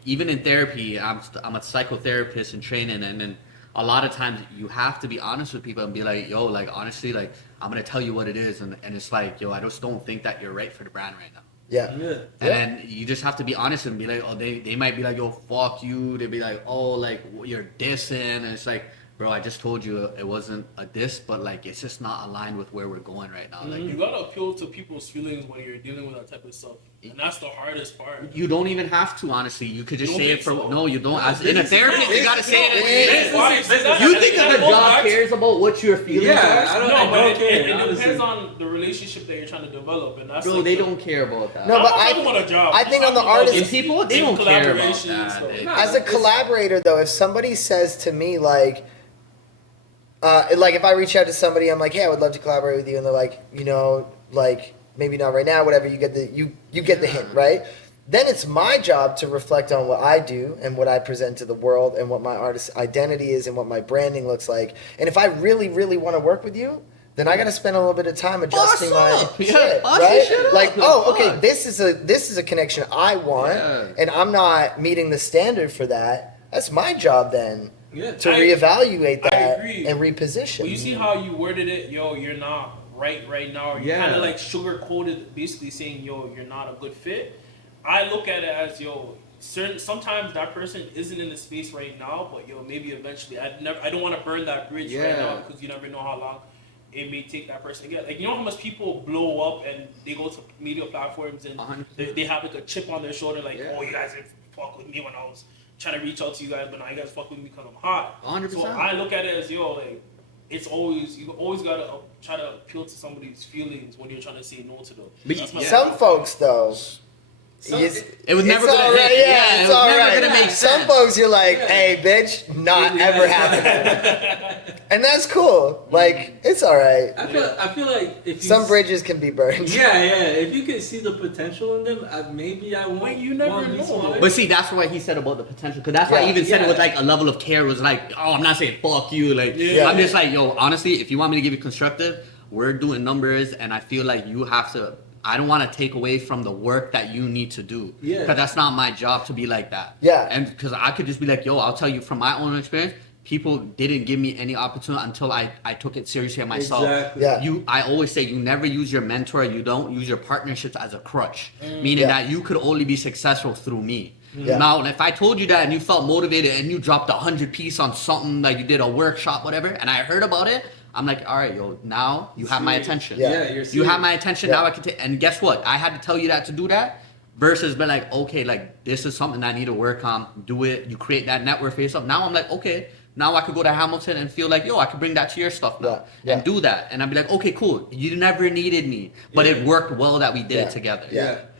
even in therapy, I'm a psychotherapist in training, and then a lot of times you have to be honest with people and be like, honestly, like, I'm gonna tell you what it is, and it's like, I just don't think that you're right for the brand right now. Yeah. And then you just have to be honest and be like, they might be like, fuck you. They'd be like, like, you're dissing, and it's like, bro, I just told you it wasn't a diss, but like, it's just not aligned with where we're going right now. Like, you gotta appeal to people's feelings when you're dealing with that type of stuff, and that's the hardest part. You don't even have to, honestly. You could just say it for no, you don't. As in a therapist, you gotta say it. You think that the job cares about what you're feeling? I don't care. It depends on the relationship that you're trying to develop, and that's. Bro, they don't care about that. No, but I think on the artist, people, they don't care about that. As a collaborator, though, if somebody says to me like if I reach out to somebody, I'm like, hey, I would love to collaborate with you, and they're like, maybe not right now, whatever. You get the hint, right? Then it's my job to reflect on what I do and what I present to the world and what my artist identity is and what my branding looks like. And if I really, really want to work with you, then I got to spend a little bit of time adjusting my shit, right? Like, okay, this is a connection I want, and I'm not meeting the standard for that. That's my job then. To reevaluate that and reposition. Well, you see how you worded it, you're not right now. You kind of like sugar-coated, basically saying, you're not a good fit. I look at it as, sometimes that person isn't in the space right now, but maybe eventually. I don't want to burn that bridge right now, because you never know how long it may take that person to get. Like, you know how much people blow up and they go to media platforms and they have like a chip on their shoulder, like, you guys didn't fuck with me when I was trying to reach out to you guys, but now you guys fuck with me because I'm hot. 100%. So I look at it as, it's always, you always gotta try to appeal to somebody's feelings when you're trying to say no to them. Some folks, though, it was never gonna it's all right. Gonna make sense. Some folks, you're like, hey, bitch, not ever happening. And that's cool. Like, it's all right. I feel like if some bridges can be burned. Yeah. If you can see the potential in them, maybe I won't. You never know. But see, that's what he said about the potential. Because that's why I even said it with like a level of care. Was like, oh, I'm not saying fuck you. Like, I'm just like, yo, honestly, if you want me to give you constructive, we're doing numbers, and I feel like you have to. I don't want to take away from the work that you need to do. Yeah. Because that's not my job to be like that. Yeah. And because I could just be like, yo, I'll tell you from my own experience. People didn't give me any opportunity until I took it seriously myself. Exactly. Yeah. I always say you never use your mentor, you don't use your partnerships as a crutch. Meaning that you could only be successful through me. Yeah. Now, if I told you that and you felt motivated and you dropped 100 piece on something, like you did a workshop, whatever, and I heard about it, I'm like, all right, yo, now you have my attention. You have my attention, now I can take, and guess what? I had to tell you that to do that. Versus been like, okay, like this is something I need to work on. Do it. You create that network for yourself. Now I'm like, okay, now I could go to Hamilton and feel like, yo, I could bring that to your stuff now and do that. And I'd be like, okay, cool. You never needed me, but it worked well that we did it together.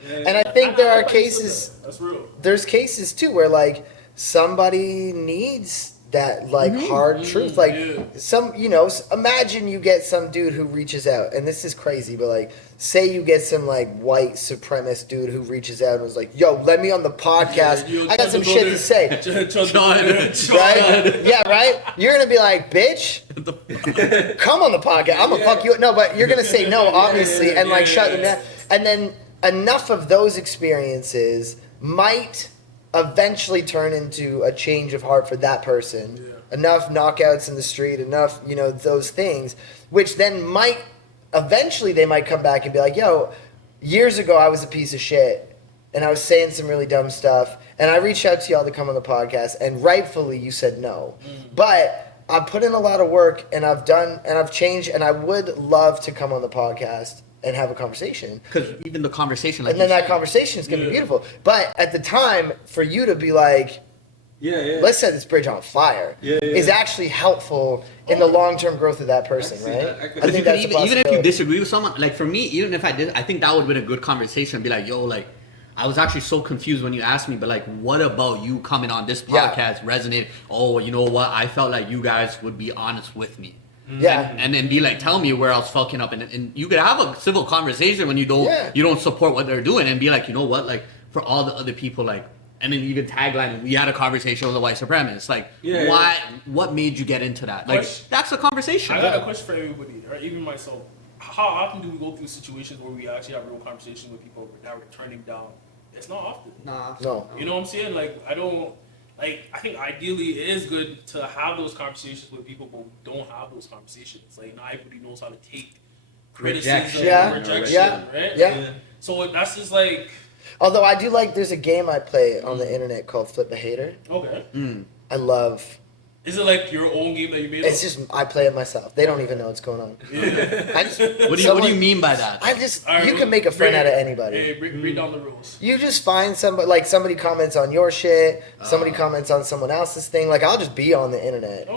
And I think there are cases. That's real. There's cases too where like somebody needs that like hard truth. Like some, imagine you get some dude who reaches out, and this is crazy, but like, say you get some like white supremacist dude who reaches out and was like, yo, let me on the podcast. I got some shit to say. Right? Yeah, right? You're going to be like, bitch, come on the podcast. I'm going to fuck you. No, but you're going to say no, obviously, and like shut them down. And then enough of those experiences might eventually turn into a change of heart for that person. Enough knockouts in the street, enough, those things, which then might eventually they might come back and be like, yo, years ago I was a piece of shit and I was saying some really dumb stuff and I reached out to y'all to come on the podcast and rightfully you said no. But I put in a lot of work and I've changed and I would love to come on the podcast and have a conversation. Because even the conversation, like, and then that conversation is going to be beautiful. But at the time, for you to be like, let's set this bridge on fire, is actually helpful in the long-term growth of that person, right? I think that's even if you disagree with someone, like for me, even if I did, I think that would have been a good conversation. Be like, yo, like, I was actually so confused when you asked me, but like, what about you coming on this podcast resonated? Oh, you know what? I felt like you guys would be honest with me. And then be like, tell me where I was fucking up, and you could have a civil conversation when you don't support what they're doing, and be like, you know what, like for all the other people, like, and then even tagline, we had a conversation with a white supremacist, like, what made you get into that? Like, that's a conversation. I got a question for everybody, or even myself. How often do we go through situations where we actually have real conversations with people that we're turning down? It's not often. No. You know what I'm saying? Like, I think ideally it is good to have those conversations with people, but we don't have those conversations. Like, not everybody knows how to take criticism, rejection, right? Yeah. So that's just like. Although I do like, there's a game I play on the internet called Flip a Hater. Okay. I love. Is it like your own game that you made? It's just I play it myself. They don't even know what's going on. What do you mean by that? You can make a friend out of anybody. Hey, read down the rules. You just find somebody, like somebody comments on your shit, somebody comments on someone else's thing. Like I'll just be on the internet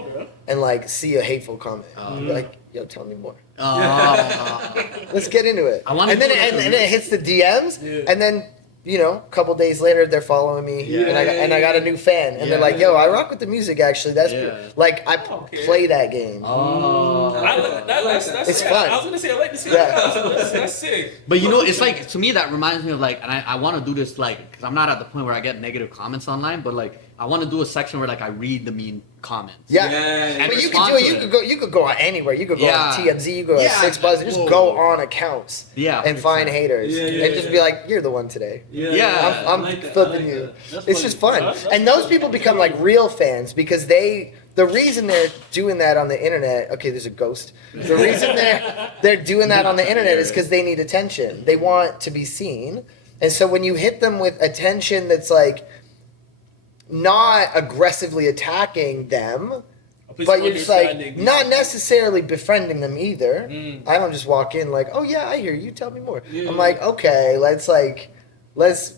and like see a hateful comment. Be like, yo, tell me more. Let's get into it. And then it hits the DMs, and then. A couple days later, they're following me, and I got a new fan, and they're like, "Yo, I rock with the music. Actually, that's like I play that game. That's it's fun. I was gonna say I like to see that. That's sick. But it's like, to me that reminds me of like, and I want to do this like, because I'm not at the point where I get negative comments online, but like I want to do a section where like I read the mean comments. And but you could do it. You could go on anywhere. You could go on TMZ. You could go on 6 Buzz. Just go on accounts. And find haters and just be like, you're the one today. I'm like flipping you. It's just fun. And those people become like real fans because the reason they're doing that on the internet, okay, there's a ghost. The reason they're doing that on the internet is because they need attention. They want to be seen. And so when you hit them with attention that's like not aggressively attacking them, but you're just like not necessarily befriending them either. I don't just walk in like, oh yeah, I hear you, tell me more. I'm like, okay, let's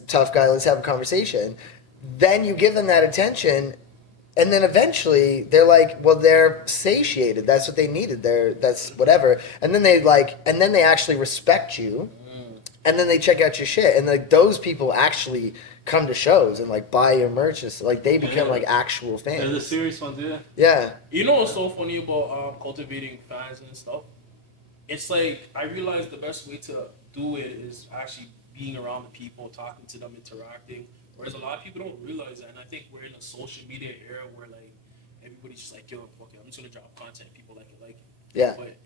tough guy, let's have a conversation. Then you give them that attention, and then eventually they're like, well, they're satiated. That's what they needed. That's whatever. And then they actually respect you, and then they check out your shit. And like those people actually come to shows and like buy your merch. And like they become like actual fans. They're the serious ones, yeah. Yeah. You know what's so funny about cultivating fans and stuff? It's like I realized the best way to do it is actually being around the people, talking to them, interacting. Whereas a lot of people don't realize that, and I think we're in a social media era where like everybody's just like, yo, okay, I'm just gonna drop content, people like it. Yeah. But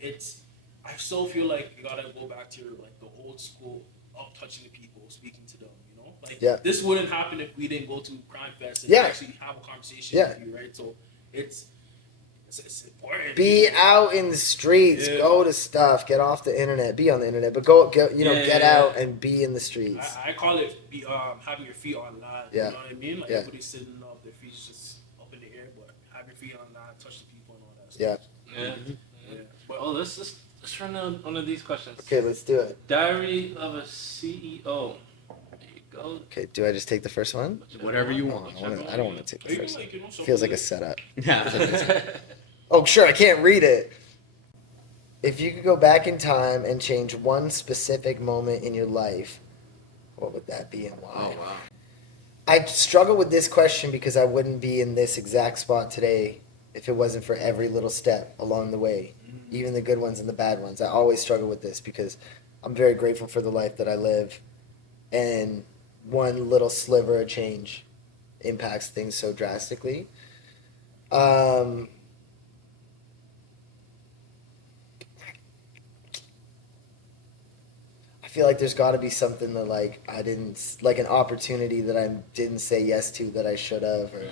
I still feel like you gotta go back to like the old school of touching the people, speaking to them. You know, like this wouldn't happen if we didn't go to Crime Fest and actually have a conversation with you, right? So it's important. Be out in the streets, go to stuff, get off the internet, be on the internet, but get out and be in the streets. I call it having your feet on that. You know what I mean? Like everybody's sitting up, their feet just up in the air, but have your feet on that, touch the people and all that stuff. But let's run down one of these questions. Okay, let's do it. Diary of a CEO. Go. Okay, do I just take the first one? Whatever you want. I don't want to take the first one. Like, Feels like a setup. Yeah. Oh, sure, I can't read it. If you could go back in time and change one specific moment in your life, what would that be and why? Oh, wow. I struggle with this question because I wouldn't be in this exact spot today if it wasn't for every little step along the way, even the good ones and the bad ones. I always struggle with this because I'm very grateful for the life that I live, and one little sliver of change impacts things so drastically. I feel like there's got to be something that like I didn't, like an opportunity that I didn't say yes to that I should have, or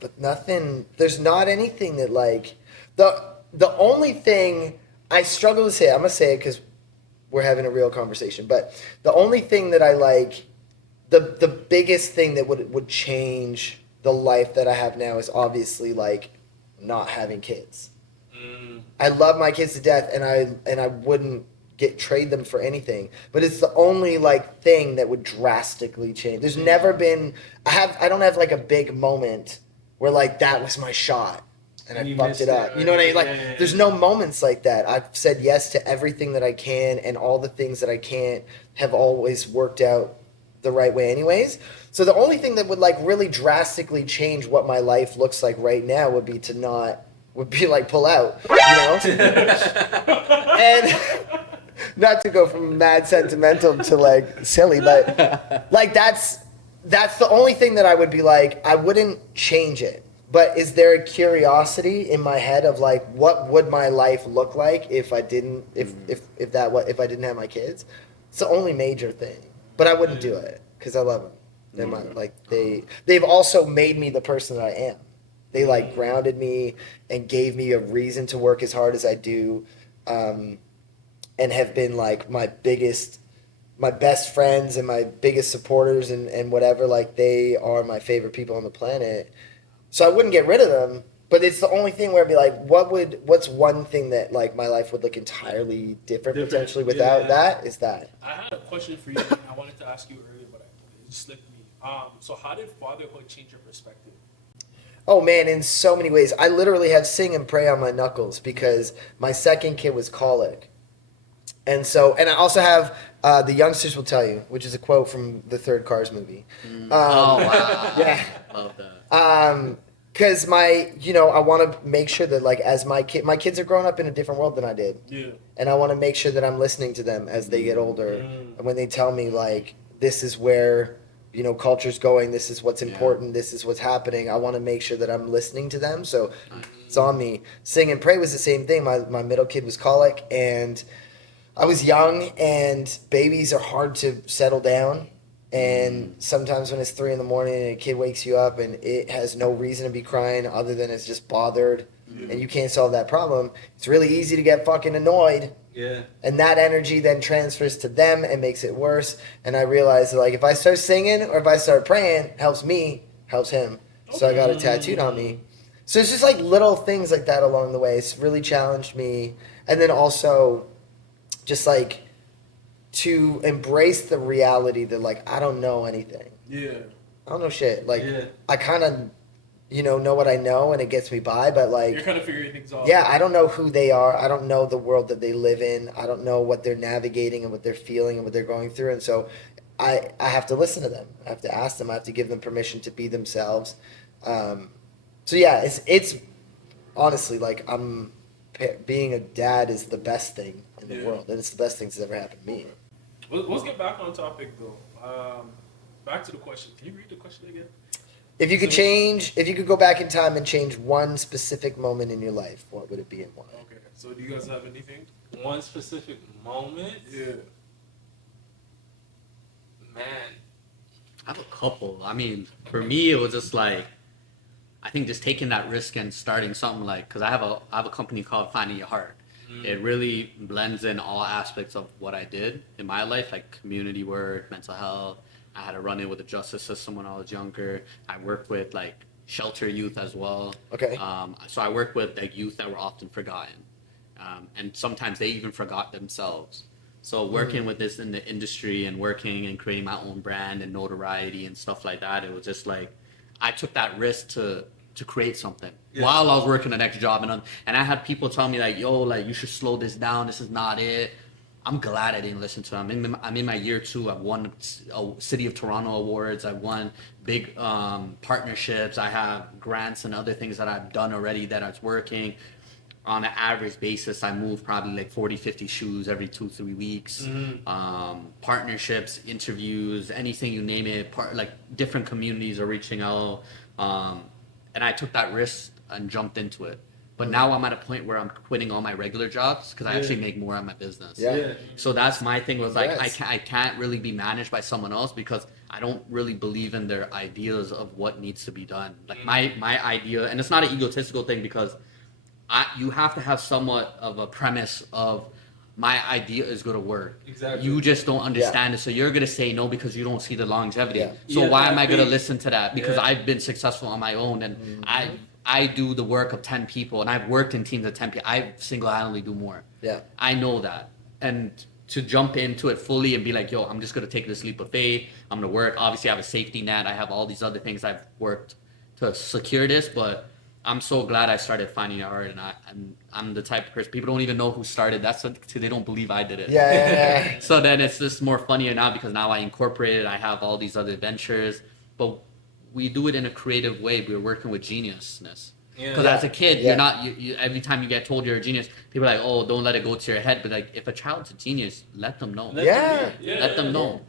but nothing. There's not anything that like the only thing I struggle to say. I'm gonna say it because we're having a real conversation. But the only thing that I like, the biggest thing that would change the life that I have now is obviously like not having kids. I love my kids to death, and I wouldn't trade them for anything, but it's the only like thing that would drastically change. There's never been I don't have like a big moment where like that was my shot and I fucked it up. Right? You know what I mean? Like there's no moments like that. I've said yes to everything that I can, and all the things that I can't have always worked out the right way anyways. So the only thing that would like really drastically change what my life looks like right now would be like pull out, you know? And not to go from mad sentimental to like silly, but like that's the only thing that I would be like, I wouldn't change it. But is there a curiosity in my head of like, what would my life look like if I didn't, if I didn't have my kids? It's the only major thing. But I wouldn't do it because I love them. They've also made me the person that I am. They like grounded me and gave me a reason to work as hard as I do. And have been like my best friends and my biggest supporters and whatever. Like they are my favorite people on the planet. So I wouldn't get rid of them, but it's the only thing where I'd be like, what's one thing that like my life would look entirely different potentially without that is that. I had a question for you and I wanted to ask you earlier, but it just slipped me. So how did fatherhood change your perspective? Oh man, in so many ways. I literally have sing and pray on my knuckles because my second kid was colic. And I also have, the youngsters will tell you, which is a quote from the third Cars movie. Oh, wow. Yeah. Love that. Because I want to make sure that like as my kids are growing up in a different world than I did. Yeah. And I want to make sure that I'm listening to them as they get older. And when they tell me like, this is where, culture's going, this is what's important, this is what's happening, I want to make sure that I'm listening to them. So it's on me. Sing and pray was the same thing. My middle kid was colic, and I was young, and babies are hard to settle down. And sometimes when it's 3 a.m. and a kid wakes you up and it has no reason to be crying other than it's just bothered, and you can't solve that problem, it's really easy to get fucking annoyed. Yeah. And that energy then transfers to them and makes it worse. And I realized that like if I start singing or if I start praying, helps me, helps him. So I got it tattooed on me. So it's just like little things like that along the way. It's really challenged me. And then also just like to embrace the reality that like I don't know anything. Yeah. I don't know shit. Like I kind of know what I know, and it gets me by, but like you're kind of figuring things out. Yeah, I don't know who they are. I don't know the world that they live in. I don't know what they're navigating and what they're feeling and what they're going through. And so I have to listen to them. I have to ask them. I have to give them permission to be themselves. So yeah, it's honestly like being a dad is the best thing in the world, and it's the best thing that's ever happened to me. Let's get back on topic though. Back to the question. Can you read the question again? If you could go back in time and change one specific moment in your life, what would it be and why? Okay. So do you guys have anything? One specific moment? Yeah. Man. I have a couple. I mean, for me, it was just like, I think just taking that risk and starting something like, because I have a company called Finding Your Heart. It really blends in all aspects of what I did in my life, like community work, mental health. I had a run-in with the justice system when I was younger. I worked with like shelter youth as well. Okay. So I worked with like youth that were often forgotten, and sometimes they even forgot themselves. So working with this in the industry and working and creating my own brand and notoriety and stuff like that, it was just like I took that risk to create something while I was working the next job, and I had people tell me like, yo, like you should slow this down. This is not it. I'm glad I didn't listen to them. I'm in my year 2. I've won City of Toronto awards. I've won big partnerships. I have grants and other things that I've done already that I was working. On an average basis, I move probably like 40, 50 shoes every 2-3 weeks. Partnerships, interviews, anything you name it. Like different communities are reaching out. And I took that risk and jumped into it. But now I'm at a point where I'm quitting all my regular jobs because I actually make more on my business. So that's my thing was like, I can't really be managed by someone else because I don't really believe in their ideas of what needs to be done. Like my idea, and it's not an egotistical thing because you have to have somewhat of a premise of my idea is going to work. Exactly. You just don't understand it. So you're going to say no because you don't see the longevity. So why am I going to listen to that? Because I've been successful on my own and I do the work of 10 people and I've worked in teams of 10 people. I single-handedly do more. I know that. And to jump into it fully and be like, yo, I'm just going to take this leap of faith. I'm going to work. Obviously, I have a safety net. I have all these other things I've worked to secure this, but I'm so glad I started Finding Your Heart, and I'm the type of person, people don't even know who started. That's what, they don't believe I did it. So then it's just more funnier now because now I incorporate it. I have all these other ventures, but we do it in a creative way. We're working with geniusness. Because as a kid, you're not, you every time you get told you're a genius, people are like, oh, don't let it go to your head. But like, if a child's a genius, let them know. Let them know.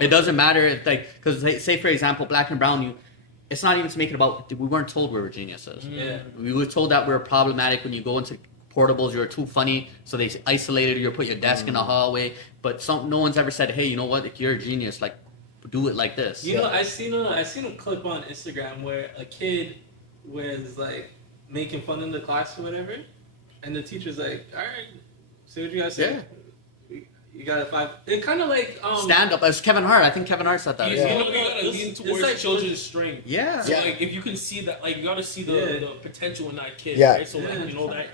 It doesn't matter if like, because say for example, Black and Brown, it's not even to make it about, we weren't told we were geniuses. We were told that we were problematic when you go into portables, you're too funny, so they isolated you or put your desk in the hallway. But no one's ever said, hey, you know what, if you're a genius, like, do it like this. You know, I seen a clip on Instagram where a kid was like making fun in the class or whatever, and the teacher's like, all right, say what you guys say. You got a 5. It kind of like stand up. As Kevin Hart, I think Kevin Hart said that. You gotta lean towards like children's strength. So like if you can see that, like you gotta see the potential in that kid. Right? So like, you know that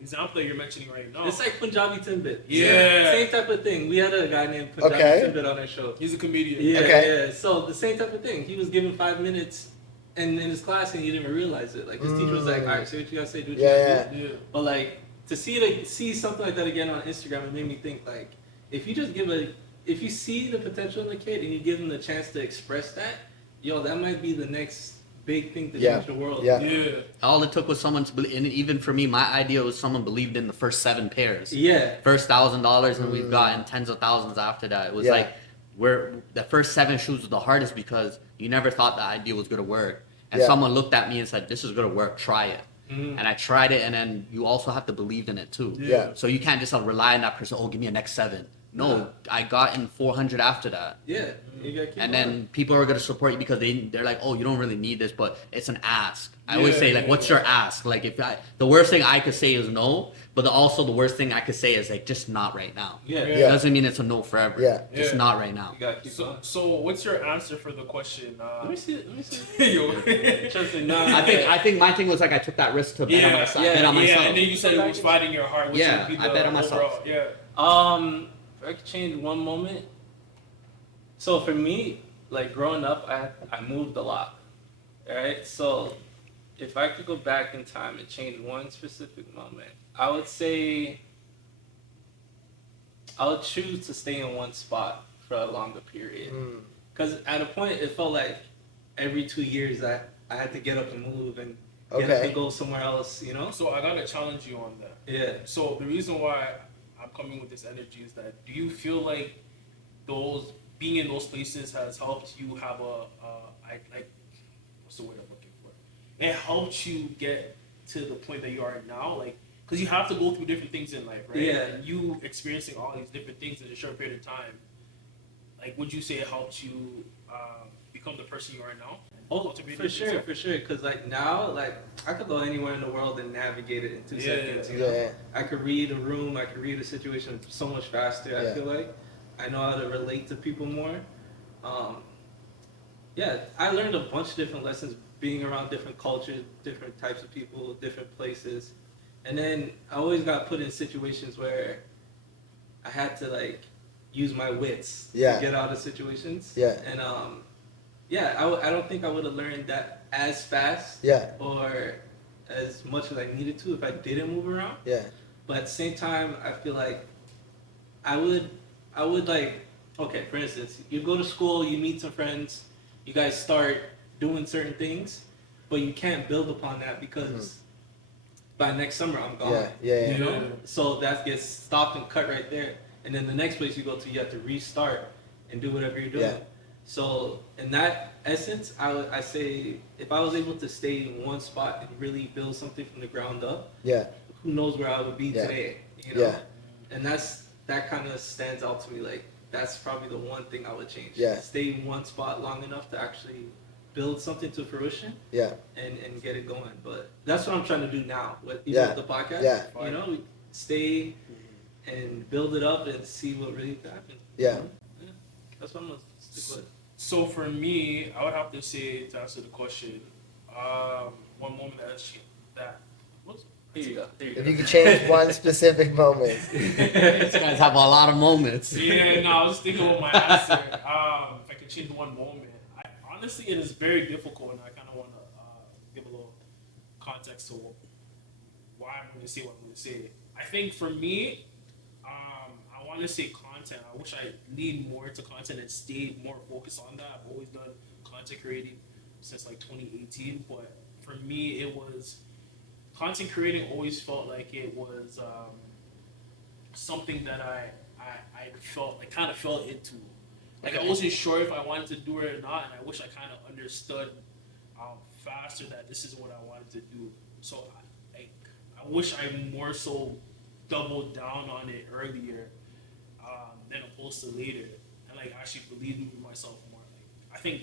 example that you're mentioning right now. It's like Punjabi Timbit. Same type of thing. We had a guy named Punjabi Timbit on our show. He's a comedian. So the same type of thing. He was given 5 minutes. And in his class, and he didn't even realize it. Like his teacher was like, "All right, say what you gotta say, do what you gotta do." But like to see something like that again on Instagram, it made me think like, if you just if you see the potential in the kid and you give them the chance to express that, yo, that might be the next big thing to change the world. All it took was someone to believe, and even for me, my idea was someone believed in the first 7 pairs. First $1,000, and we've gotten tens of thousands after that. It was like the first 7 shoes was the hardest because you never thought the idea was gonna work. And someone looked at me and said, this is gonna work, try it. And I tried it, and then you also have to believe in it too. So you can't just rely on that person, oh, give me a next 7. No, I got in 400 after that. And then people are gonna support you because they're like, oh, you don't really need this, but it's an ask. I always say like, what's your ask? Like the worst thing I could say is no, but also the worst thing I could say is like, just not right now. It doesn't mean it's a no forever. Just not right now. So what's your answer for the question? Let me see. I think my thing was like I took that risk to bet on myself. Bet on myself. And then you said it was Finding Your Heart. I bet on myself. If I could change one moment. So for me, like growing up, I moved a lot. Alright? So if I could go back in time and change one specific moment, I would say I would choose to stay in one spot for a longer period. Because at a point, it felt like every 2 years I had to get up and move and get up and go somewhere else, you know? So I got to challenge you on that. Yeah. So the reason why I'm coming with this energy is that, do you feel like being in those places has helped you have what's the word I'm looking for? It helped you get to the point that you are now, like, because you have to go through different things in life, right? Yeah. And you experiencing all these different things in a short period of time, like, would you say it helped you become the person you are now? Oh, for sure. Because like now, like I could go anywhere in the world and navigate it in 2 seconds. You know? I could read a room. I could read a situation so much faster. Yeah. I feel like I know how to relate to people more. I learned a bunch of different lessons being around different cultures, different types of people, different places, and then I always got put in situations where I had to like use my wits to get out of situations. Yeah. And I don't think I would have learned that as fast or as much as I needed to if I didn't move around. Yeah. But at the same time, I feel like I would like, okay, for instance, you go to school, you meet some friends, you guys start doing certain things, but you can't build upon that because by next summer I'm gone. You know? So that gets stopped and cut right there. And then the next place you go to, you have to restart and do whatever you're doing. So in that essence, I say if I was able to stay in one spot and really build something from the ground up, who knows where I would be today, you know? And that kind of stands out to me. Like that's probably the one thing I would change. Stay in one spot long enough to actually build something to fruition. And get it going. But that's what I'm trying to do now with the podcast. You know, stay and build it up and see what really happens. That's what I'm gonna stick with. So for me, I would have to say, to answer the question, one moment that Here you go. If you could change one specific moment. These guys have a lot of moments. Yeah, no, I was thinking about my answer. If I could change one moment, honestly, it is very difficult, and I kind of want to give a little context to why I'm going to say what I'm going to say. I think for me, I want to say content. I wish I leaned more into content and stayed more focused on that. I've always done content creating since like 2018, but for me, it was content creating always felt like it was something that I felt, I kind of fell into. Like I wasn't sure if I wanted to do it or not, and I wish I kind of understood faster that this is what I wanted to do. So I wish I more so doubled down on it earlier than opposed to later, and like actually believed in myself more. Like I think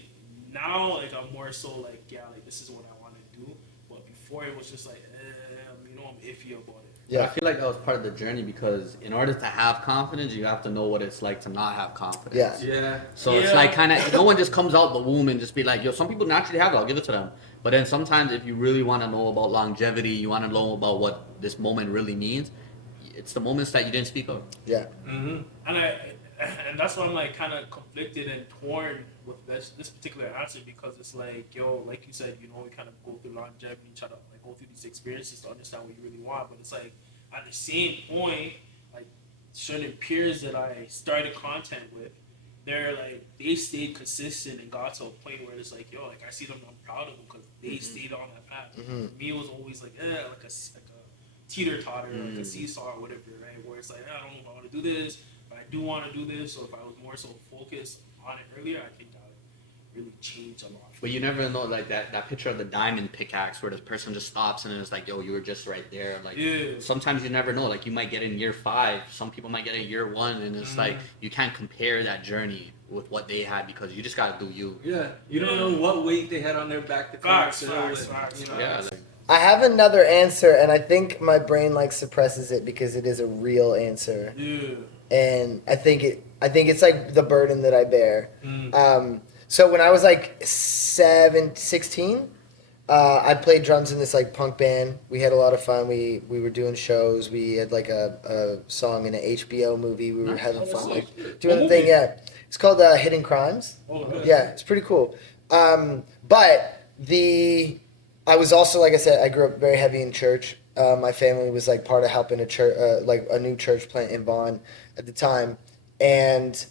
now like I'm more so like like this is what I want to do, but before it was just like I'm iffy about it. Yeah, I feel like that was part of the journey because in order to have confidence, you have to know what it's like to not have confidence. So it's like kind of no one just comes out the womb and just be like, yo, some people naturally have it, I'll give it to them. But then sometimes if you really want to know about longevity, you want to know about what this moment really means, it's the moments that you didn't speak of. And that's why I'm like kind of conflicted and torn with this particular answer, because it's like, yo, like you said, we kind of go through longevity, try to like go through these experiences to understand what you really want. But it's like at the same point, like certain peers that I started content with, they stayed consistent and got to a point where it's like, yo, like I see them, I'm proud of them because they stayed on that path. For me, it was always like, like a teeter-totter, like a seesaw or whatever, right? Where it's like, I don't know if I want to do this, but I do want to do this. So if I was more so focused on it earlier, I think that would really change a lot. But you never know, like that picture of the diamond pickaxe where this person just stops and it's like, yo, you were just right there. Like sometimes you never know. Like you might get in year 5, some people might get in year 1, and it's like you can't compare that journey with what they had because you just gotta do you. You don't know what weight they had on their back to facts. I have another answer, and I think my brain like suppresses it because it is a real answer. And I think it's like the burden that I bear. So when I was like 16, I played drums in this like punk band. We had a lot of fun. We were doing shows. We had like a song in an HBO movie. We were having fun, like doing the thing. It's called Hidden Crimes. It's pretty cool. But I was also, like I said, I grew up very heavy in church. My family was like part of helping a church, like a new church plant in Vaughan at the time, and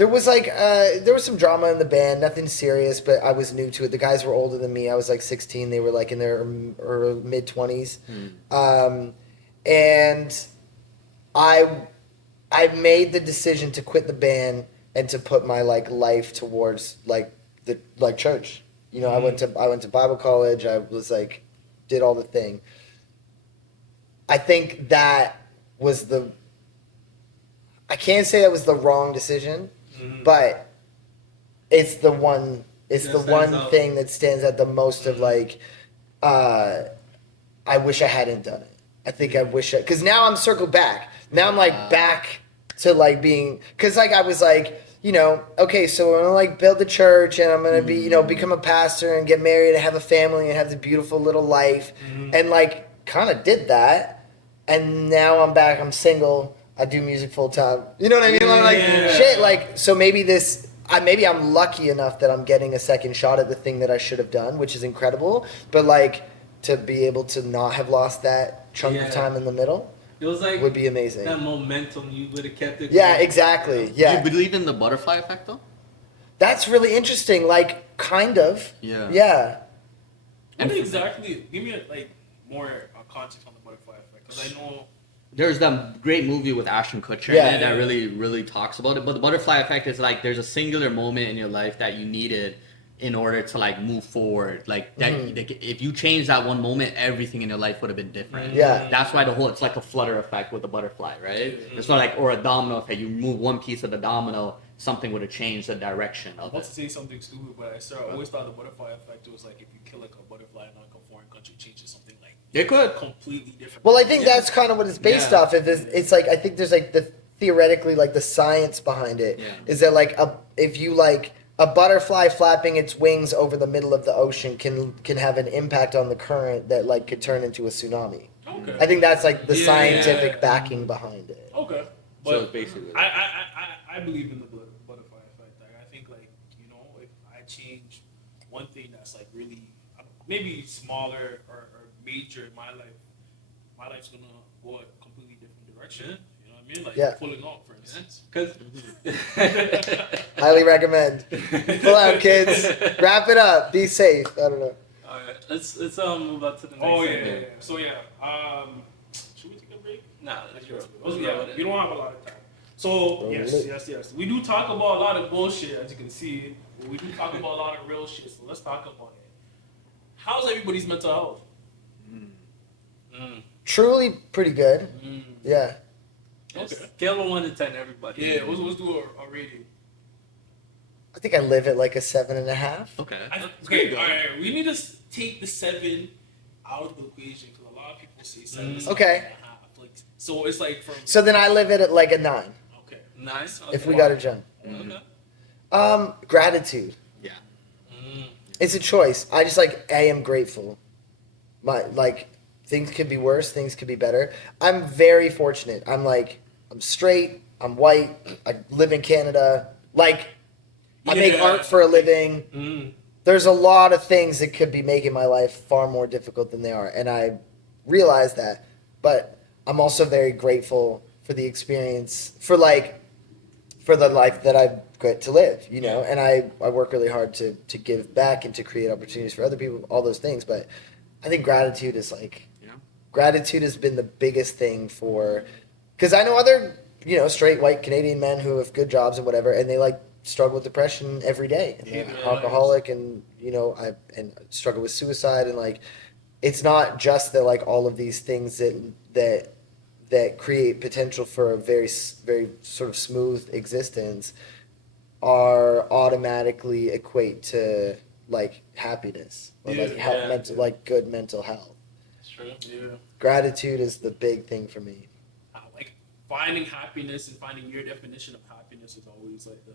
There was some drama in the band, nothing serious, but I was new to it. The guys were older than me. I was like 16. They were like in their mid 20s. And I made the decision to quit the band and to put my like life towards like the like church. You know, I went to Bible college. I was like did all the thing. I think that was I can't say that was the wrong decision, but it's the one thing that stands out the most of like I wish I hadn't done it. I think I wish because now I'm circled back. Now I'm like back to like being because like I was like, you know, okay, so I'm gonna like build the church and I'm gonna be, you know, become a pastor and get married and have a family and have this beautiful little life and like kind of did that. And now I'm back. I'm single. I do music full time. You know what I mean? Like shit. Like so maybe maybe I'm lucky enough that I'm getting a second shot at the thing that I should have done, which is incredible. But like to be able to not have lost that chunk of time in the middle, it was like would be amazing. That momentum you would have kept it. Yeah, exactly. Yeah. Do you believe in the butterfly effect though? That's really interesting. Like kind of. Yeah. Yeah. What exactly? Give me more context on the butterfly effect, because I know there's that great movie with Ashton Kutcher in it that really, really talks about it. But the butterfly effect is like there's a singular moment in your life that you needed in order to like move forward. Like that, if you change that one moment, everything in your life would have been different. Yeah. That's why it's like a flutter effect with the butterfly, right? It's not like or a domino effect. You move one piece of the domino, something would have changed the direction of it. I want to say something stupid, but I always thought the butterfly effect was like if you kill like a butterfly in like a foreign country, changes something like it could completely different. Well, I think that's kind of what it's based off of. It's like I think there's like theoretically like the science behind it is that like if you like a butterfly flapping its wings over the middle of the ocean can have an impact on the current that like could turn into a tsunami. Okay. I think that's like the scientific backing behind it. Okay. But so basically, I believe in the butterfly effect. Like, I think like, you know, if I change one thing that's like really maybe smaller or major in my life's gonna go a completely different direction. You know what I mean? Like pulling off, for instance. Because highly recommend. Pull out, kids. Wrap it up. Be safe. I don't know. All right, let's move on to the next. Oh yeah, segment. yeah. So should we take a break? Nah, let's go. We don't have a lot of time. So yes. We do talk about a lot of bullshit, as you can see. But we do talk about a lot of real shit. So let's talk about it. How's everybody's mental health? Truly pretty good. Yeah. Okay. Scale of 1 to 10, everybody. Yeah, let's do a rating. I think I live at like a 7.5. okay. Okay, all right. We need to take the 7 out of the equation because a lot of people say 7. Okay. 7.5. Like, so it's like from. So then I live at like a 9. Okay. Nice. Okay. If we got to jump. Okay. Gratitude. Yeah. It's a choice. I just like I am grateful. Things could be worse, things could be better. I'm very fortunate. I'm straight, I'm white, I live in Canada. Like I make art for a living. There's a lot of things that could be making my life far more difficult than they are, and I realize that. But I'm also very grateful for the experience, for the life that I get to live, you know. And I work really hard to give back and to create opportunities for other people, all those things. But I think gratitude is gratitude has been the biggest thing because I know other, you know, straight white Canadian men who have good jobs and whatever, and they like struggle with depression every day, and they're alcoholic, and you know, and struggle with suicide, and like, it's not just that like all of these things that create potential for a very, very sort of smooth existence are automatically equate to like happiness or like good mental health. True. Yeah. Gratitude is the big thing for me. Like finding happiness and finding your definition of happiness is always like the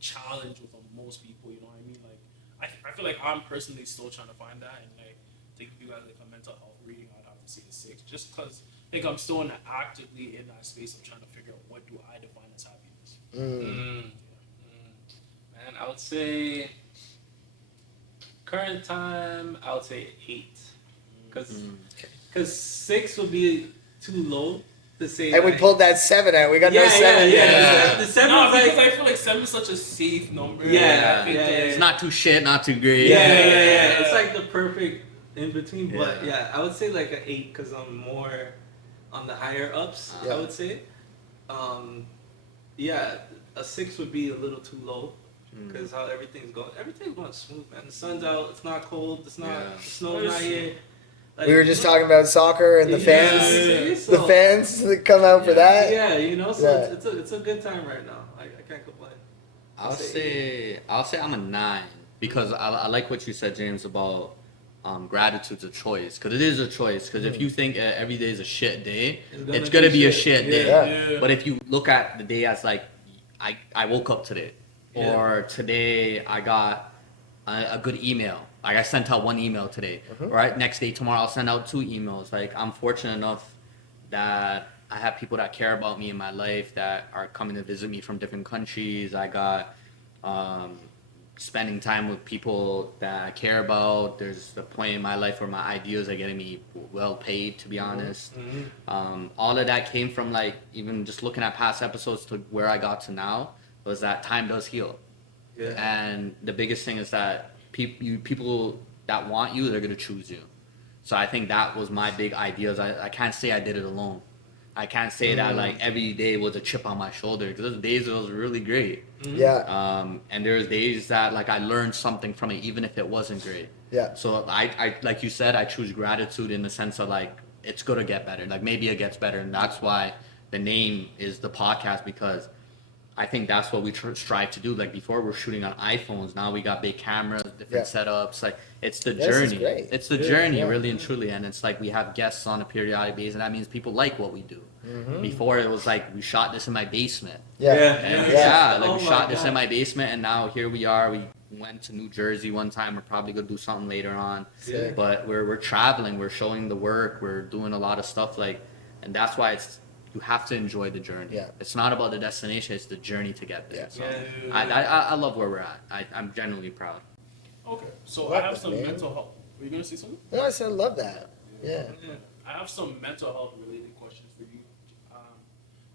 challenge with most people. You know what I mean? Like I feel like I'm personally still trying to find that, and like to give you guys like a mental health reading, I'd have to say a 6, just because I think I'm still actively in that space of trying to figure out what do I define as happiness. Man, I would say current time, I would say 8. Because 6 would be too low. to say. And we pulled that 7 out. We got no 7. Yeah. The 7 no, was because I feel like 7 is such a safe number. Yeah. It's not too shit, not too great. Yeah. It's like the perfect in between. Yeah. But yeah, I would say like an 8 because I'm more on the higher ups. I would say. Yeah, a 6 would be a little too low because how everything's going smooth, man. The sun's out. It's not cold. It's not. The snow's not here. Like, we were just talking about soccer and the fans. The fans that come out for that. Yeah, you know, so it's a good time right now. I can't complain. I'll say I'm a 9 because I like what you said, James, about gratitude's a choice, because it is a choice. Because if you think every day is a shit day, it's gonna be a shit day. Yeah. But if you look at the day as like, I woke up today, or today I got a good email. Like I sent out 1 email today. Right, next day tomorrow I'll send out 2 emails. Like I'm fortunate enough that I have people that care about me in my life that are coming to visit me from different countries. I got spending time with people that I care about. There's a point in my life where my ideas are getting me well paid, to be honest. All of that came from like even just looking at past episodes to where I got to now, was that time does heal. And the biggest thing is that people that want you, they're gonna choose you. So I think that was my big ideas. I can't say I did it alone. I can't say that like every day was a chip on my shoulder, because those days it was really great. And there's days that like I learned something from it, even if it wasn't great. So I like you said, I choose gratitude in the sense of like it's gonna get better. Like maybe it gets better, and that's why the name is the podcast, because I think that's what we strive to do. Like before, we're shooting on iPhones. Now we got big cameras, different setups. Like it's the journey. It's the journey, really and truly. And it's like we have guests on a periodic basis, and that means people like what we do. Before it was like we shot this in my basement. We shot this in my basement, and now here we are. We went to New Jersey one time. We're probably gonna do something later on. But we're traveling. We're showing the work. We're doing a lot of stuff. Like, and that's why you have to enjoy the journey. It's not about the destination, it's the journey to get there. So I love where we're at. I'm genuinely proud. Okay, so I have some mental health. Were you going to say something? No, I said I love that. I have some mental health related questions for you.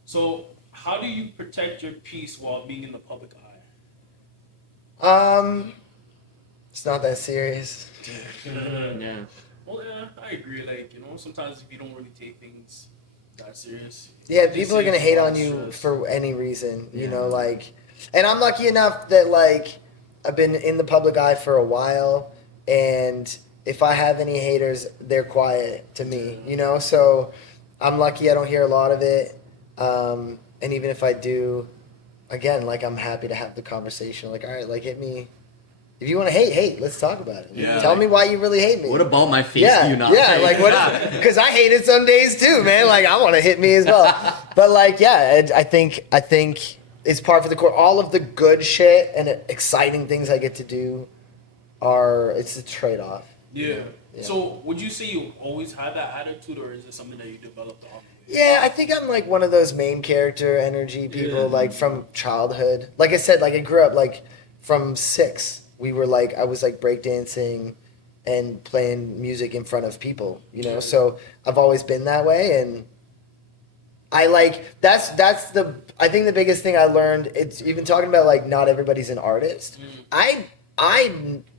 So how do you protect your peace while being in the public eye? It's not that serious. Well, I agree. Like, you know, sometimes if you don't really take things that serious. People are gonna hate on you for any reason, you know, like, and I'm lucky enough that like I've been in the public eye for a while, and if I have any haters, they're quiet to me, you know, so I'm lucky I don't hear a lot of it, and even if I do, again, like I'm happy to have the conversation, like, all right, like hit me. If you want to hate, let's talk about it. Tell me why you really hate me. What about my face do you not hate? Like what? Because I hate it some days too, man. Like I want to hit me as well. But like, I think it's par for the course. All of the good shit and exciting things I get to do it's a trade-off. So would you say you always had that attitude, or is it something that you developed off? Yeah, I think I'm like one of those main character energy people, like from childhood. Like I said, like I grew up like from 6. We were like, I was like breakdancing and playing music in front of people, you know? So I've always been that way. And I like, I think the biggest thing I learned, it's even talking about like, not everybody's an artist. I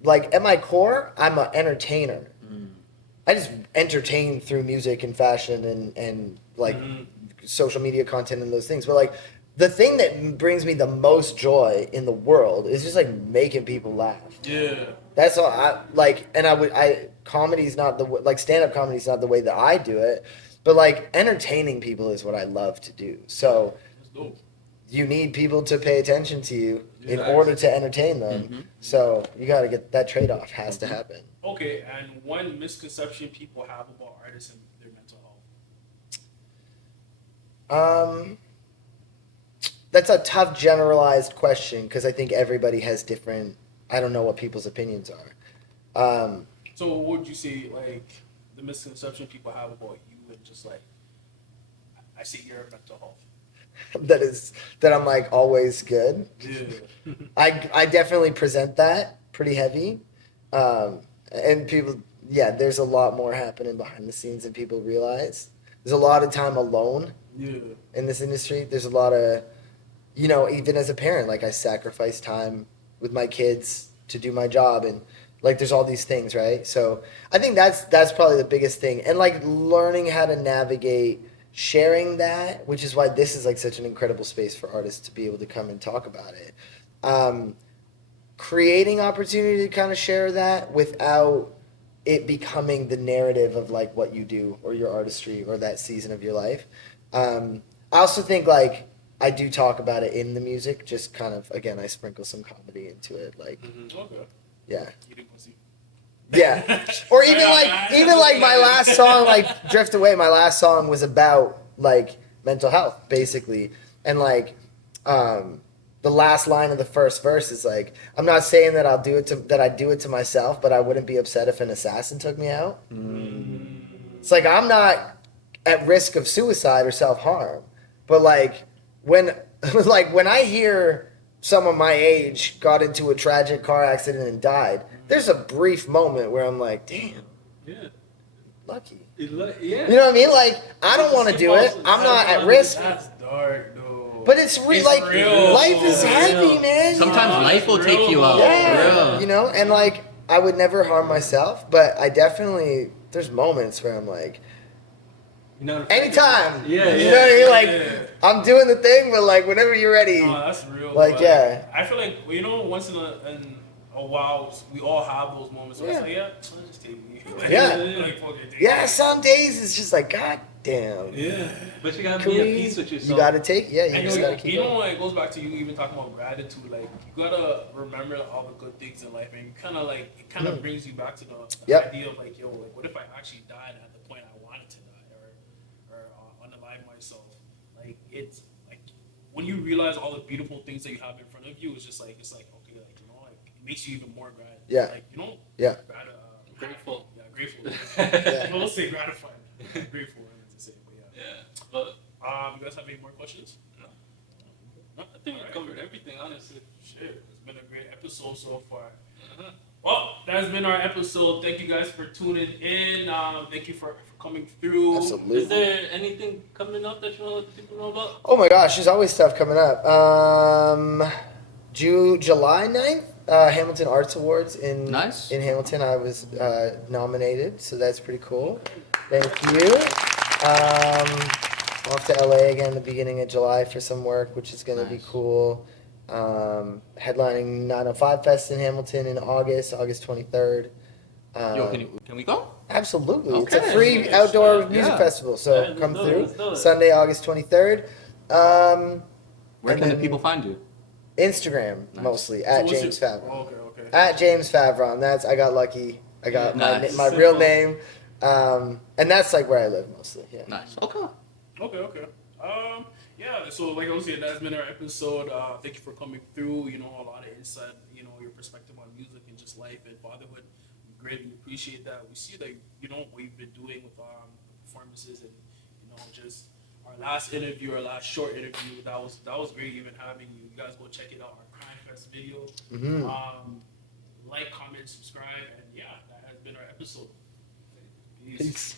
like at my core, I'm an entertainer. I just entertain through music and fashion and like social media content and those things. But like, the thing that brings me the most joy in the world is just like making people laugh. That's all I like. And comedy's not like stand-up comedy's not the way that I do it, but like entertaining people is what I love to do. So you need people to pay attention to you in order to entertain them. So you got to get that trade-off has to happen. Okay. And one misconception people have about artists and their mental health. That's a tough generalized question because I think everybody has different. I don't know what people's opinions are. So what would you say, like, the misconception people have about you and just like, I see your mental health? that I'm like always good. I definitely present that pretty heavy, and people. Yeah, there's a lot more happening behind the scenes than people realize. there's a lot of time alone in this industry. There's a lot of, you know, even as a parent, like I sacrifice time with my kids to do my job, and like there's all these things, right? So I think that's probably the biggest thing, and like learning how to navigate sharing that, which is why this is like such an incredible space for artists to be able to come and talk about it. Creating opportunity to kind of share that without it becoming the narrative of like what you do or your artistry or that season of your life. I also think like I do talk about it in the music, just kind of, again, I sprinkle some comedy into it, like, yeah. Yeah. Or even like my last song, like Drift Away, my last song was about like mental health, basically. And like, the last line of the first verse is like, I'm not saying that I do it to myself, but I wouldn't be upset if an assassin took me out. It's like, I'm not at risk of suicide or self-harm, but like when I hear someone my age got into a tragic car accident and died, there's a brief moment where I'm like, damn, lucky. You know what I mean? Like, I don't want to do it. I'm not at risk. That's dark, though. But it's real. Life is heavy, man. Sometimes life will take you out. Yeah, you know, and like I would never harm myself, but I definitely, there's moments where I'm like, anytime. You know what I mean? Like, I'm doing the thing, but like whenever you're ready. Oh, that's real. Like, yeah. I feel like, you know, once in a while, we all have those moments where it's like, just take me. Yeah, some days it's just like, God damn. Yeah. But you gotta be at peace with yourself. You gotta take, you just gotta keep going. It goes back to you even talking about gratitude. Like, you gotta remember all the good things in life, and you kind of like, it kind of brings you back to the idea of like, yo, like, what if I actually died at the point I wanted to die, or unalive myself? Like, it's like, when you realize all the beautiful things that you have in front of you, it's just like, okay, like, you know, like, it makes you even more grateful. Yeah. Like, you know, Grateful. Yeah, grateful. I will say gratified. Grateful, to say, but But you guys have any more questions? No, I think we covered everything, honestly. Shit, it's been a great episode so far. Well, that's been our episode. Thank you guys for tuning in. Thank you for coming through. Absolutely. Is there anything coming up that you want to let people know about? Oh my gosh, there's always stuff coming up. July 9th, Hamilton Arts Awards in Hamilton. I was nominated, so that's pretty cool. Thank you. Off to LA again at the beginning of July for some work, which is going to be cool. Headlining 905 Fest in Hamilton in August 23rd. Can we go? Absolutely. Okay. It's a free outdoor music festival, so come through. Sunday, August 23rd. Where can the people find you? Instagram, mostly, at James Favron. Okay. At James Favron. I got lucky. I got my real name. And that's like where I live mostly. Yeah. Nice. Okay. So like I was saying, that's been our episode. Thank you for coming through. You know, a lot of insight, you know, your perspective on music and just life and fatherhood. We greatly appreciate that. We see that, you know, what you've been doing with performances and, you know, just our last interview, our last short interview. That was great even having you. You guys go check it out, our Crime Fest video. Like, comment, subscribe, and that has been our episode. Peace.